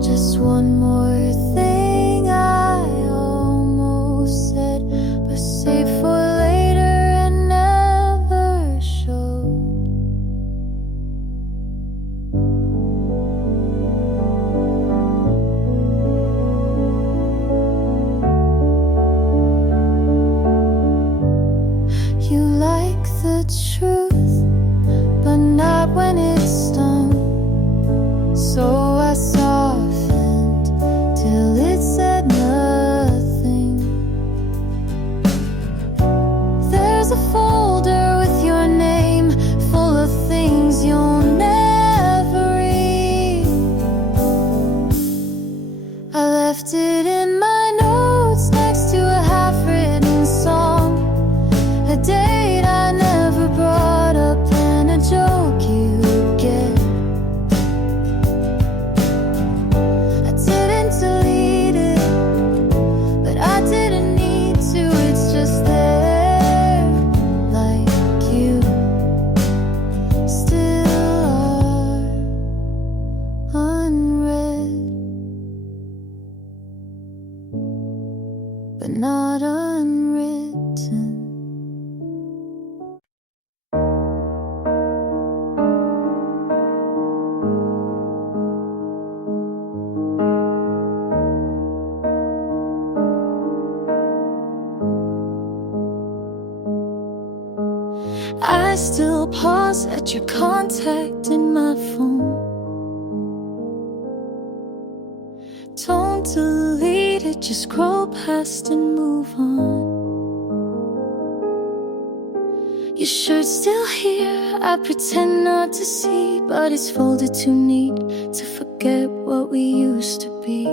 Just one more thing I almost said, but saved for later and never showed. pause at your contact in my phone. Don't delete it, just scroll past and move on. Your shirt's still here, I pretend not to see, but it's folded too neat to forget what we used to be.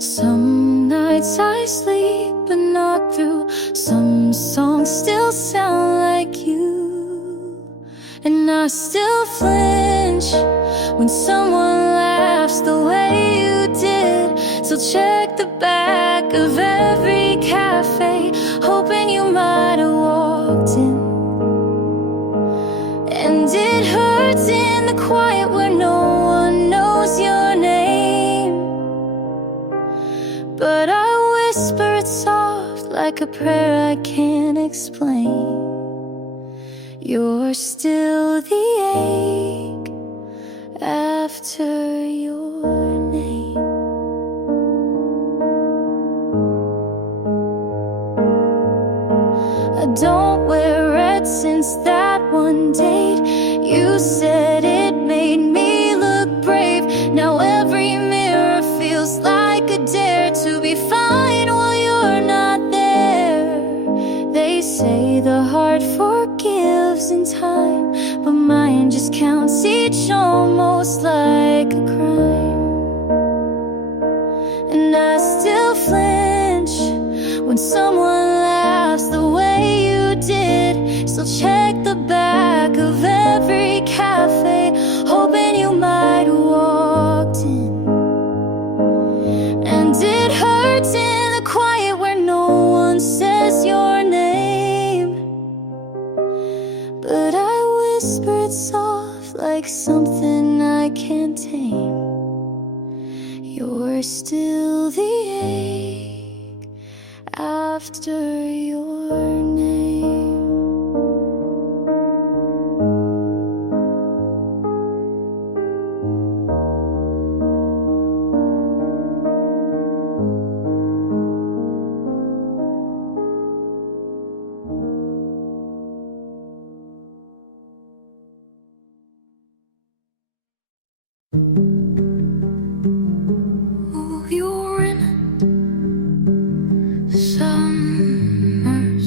Some nights I sleep but not through. Some songs still sound like you, and I still flinch when someone laughs the way you did. So check the back of every cafe, hoping you might have walked in. And it hurts in the quiet where no one knows your name, but I whisper it soft like a prayer I can't explain. You're still the ache after your name. I don't wear red since that one date. You said it made me look brave. Now every mirror feels like a dare to be fine while you're not there. They say the heart forgives in time, but mine just counts each almost like a crime. And I still flinch when someone laughs the way you did. Still check the back of every cafe, hoping you might have walked in. And it hurts in the quiet where no one says your name, but I whisper it soft like something I can't tame. You're still the ache after your name. Oh, you're in summers.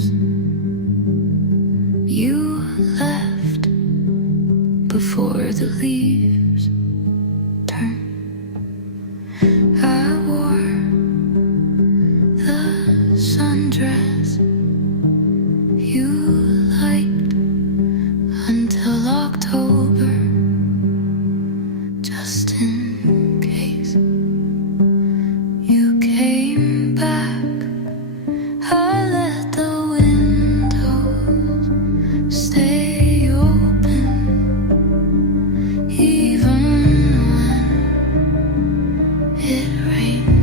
You left before the leaves turn. I wore the sundress you liked until October, just in case you came back. I let the windows stay open, even when it rained.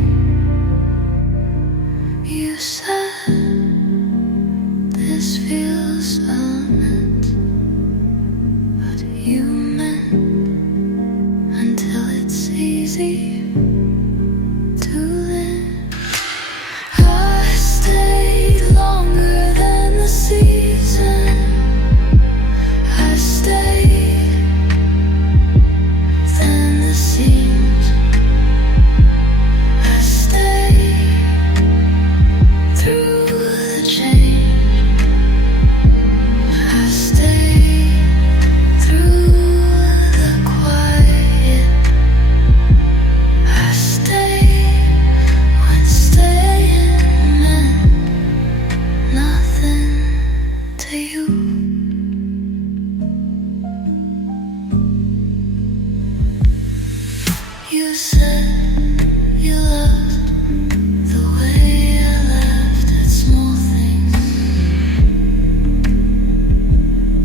You said this feels immense, but you meant until it's easy to live. I stayed longer than the season. I stayed than the seams. I stayed through the change. I stayed through the quiet. I stayed when staying meant nothing to you. You said you loved the way I laughed at small things,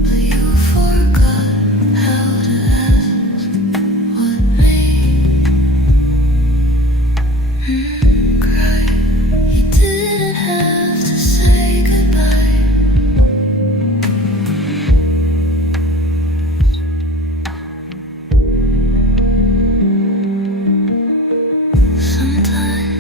but you forgot how to ask what made cry. You didn't have to say goodbye. Sometimes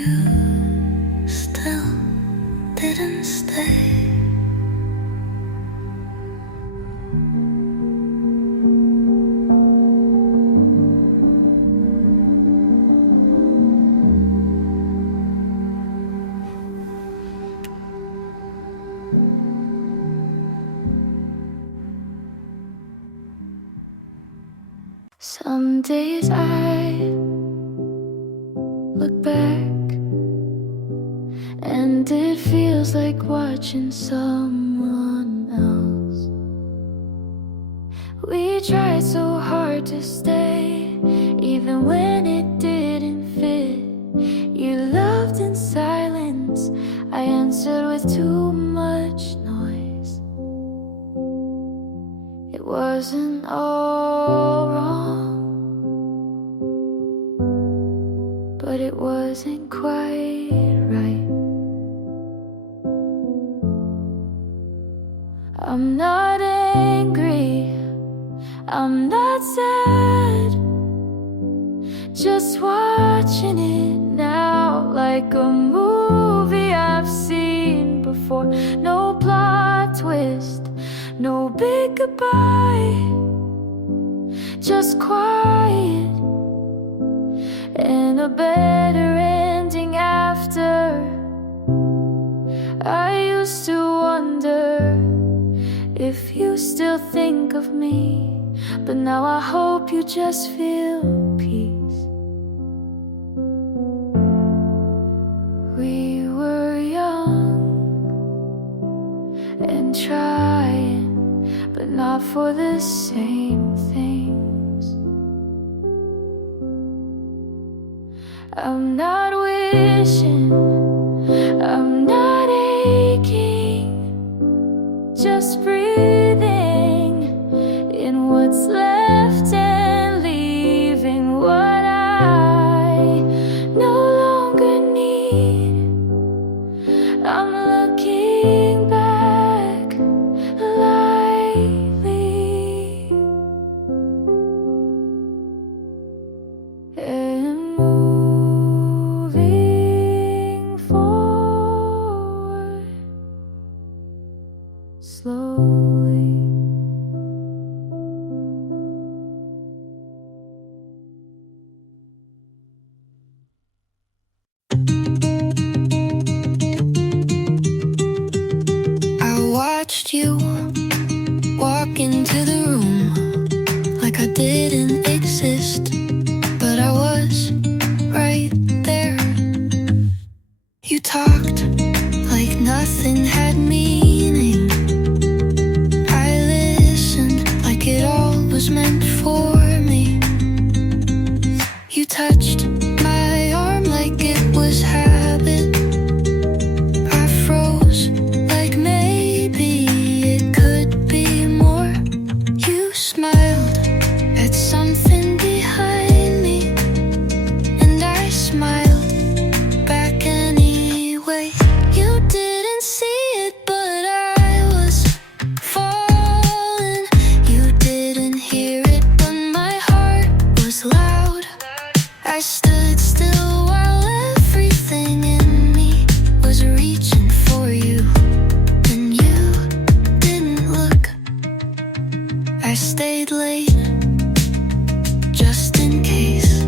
you still didn't stay. Some days I look back and it feels like watching someone else. We tried so hard to stay, even when it didn't fit. You loved in silence, I answered with too much noise. It wasn't all wrong, but it wasn't quite right. I'm not angry, I'm not sad, just watching it now like a movie I've seen before. No plot twist, no big goodbye, just quiet and a better ending after. I used to wonder if you still think of me, but now I hope you just feel peace. We were young and trying, but not for the same things. I'm not wishing, I'm not aching, just breathing in what's left and leaving what I no longer need. I'm looking back lightly and moving forward slowly. I watched you walk into the room like I didn't exist, but I was right there. You talked like nothing had meaning. I listened like it all was meant for me. You touched my arm like it was habit. I froze like maybe it could be more. You smiled at something behind me, and I smiled back anyway. You didn't see it, but I was falling. You didn't hear it, but my heart was loud. I stood still while everything in me was reaching for you, and you didn't look. I stayed late just in case.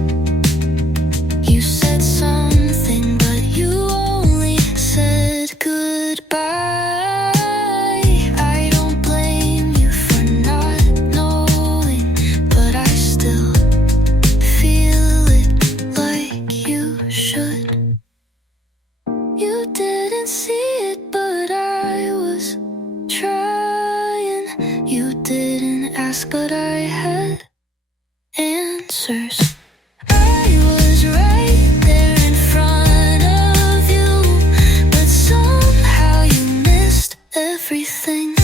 You said something, but you only said goodbye. I don't blame you for not knowing, but I still feel it like you should. You didn't see it, but I was trying. You didn't ask, but I had answers. I was right there in front of you, but somehow you missed everything.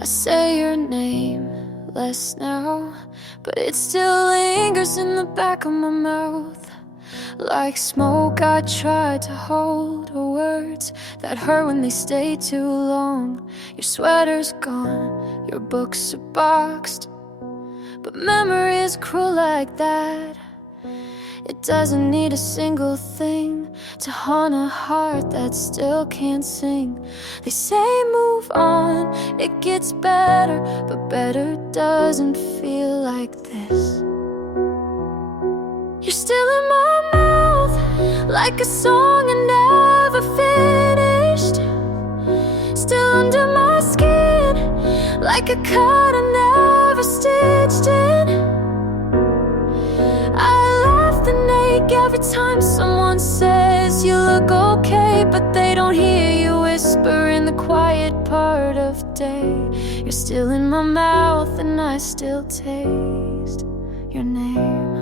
I say your name less now, but it still lingers in the back of my mouth. Like smoke, I try to hold words that hurt when they stay too long. Your sweater's gone, your books are boxed, but memory is cruel like that. It doesn't need a single thing to haunt a heart that still can't sing. They say move on, it gets better, but better doesn't feel like this. You're still in my mouth, like a song I never finished. Still under my skin, like a cut I never stitched in. Every time someone says you look okay, but they don't hear you whisper in the quiet part of day. You're still in my mouth and I still taste your name.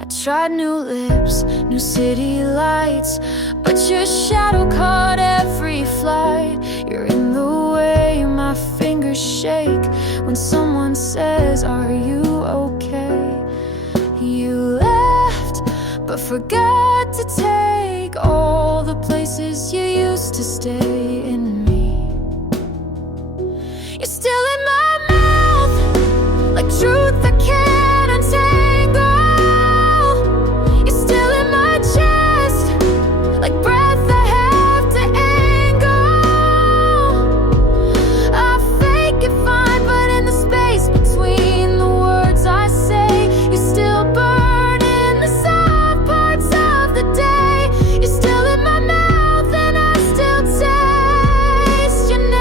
I tried new lips, new city lights, but your shadow caught every flight. You're in the way my fingers shake when someone says, are you okay? You left, but forgot to take all the places you used to stay in me. You're still in my mouth, like truth I can't untangle. You're still in my chest, like breath I have to angle. I fake it fine, but in the space between the words I say, you still burn in the soft parts of the day. You're still in my mouth and I still taste your name.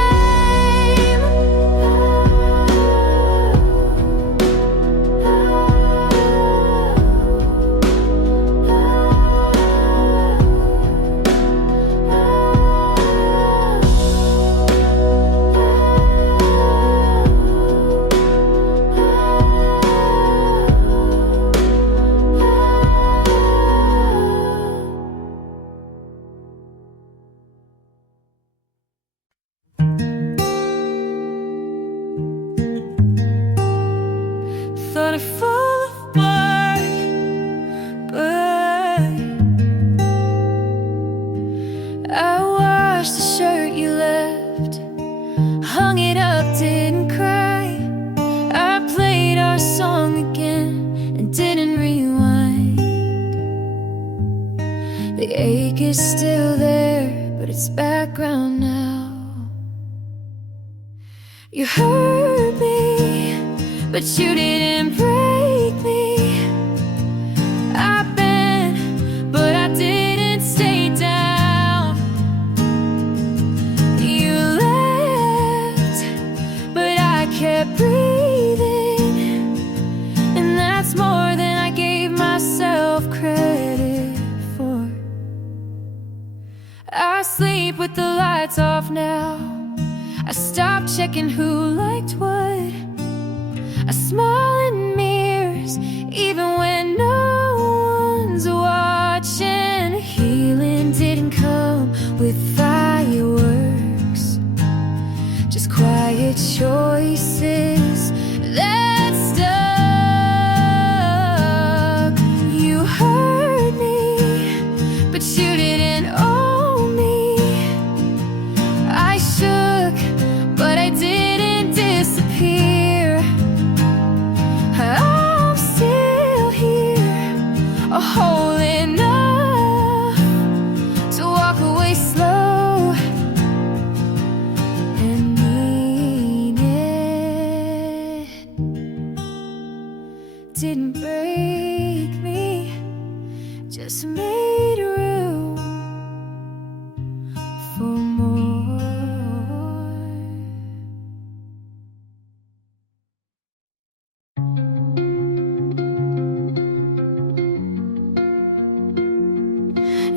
Thought I'd fall apart, but I washed the shirt you left, hung it up, didn't cry. I played our song again and didn't rewind. The ache is still there, but it's background now. You hurt me, but you didn't break me. I bent, but I didn't stay down. You left, but I kept breathing, and that's more than I gave myself credit for. I sleep with the lights off now. I stopped checking who liked what. I smile in mirrors even when no one's watching. Healing didn't come with fireworks, just quiet choices that stuck. You hurt me, but you didn't own me. I shook, but I didn't disappear. I'm still here, a hole enough to walk away slow and mean it. Didn't break me, just made room for more.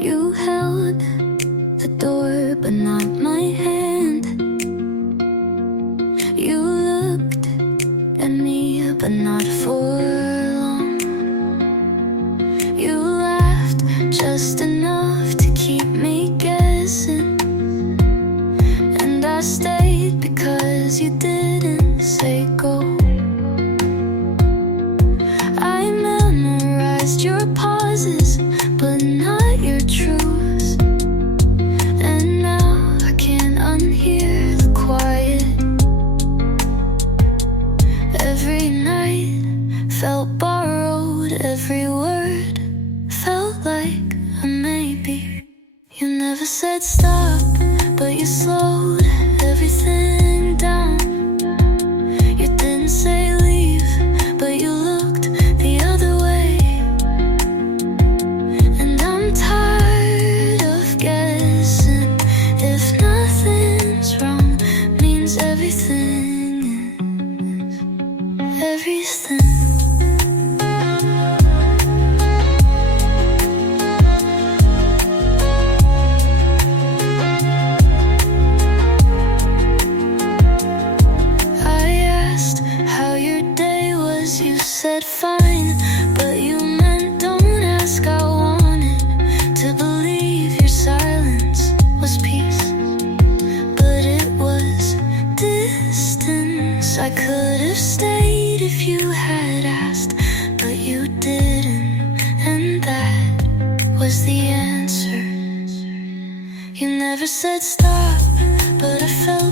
You held the door, but not my hand. You looked at me, but not for long. You laughed just enough to keep me guessing. never said stop, but you slowed everything down. You didn't say leave, but you looked the other way. And I'm tired of guessing if nothing's wrong means everything is everything. Said fine, but you meant don't ask. I wanted to believe your silence was peace, but it was distance. I could have stayed if you had asked, but you didn't, and that was the answer. You never said stop, but I felt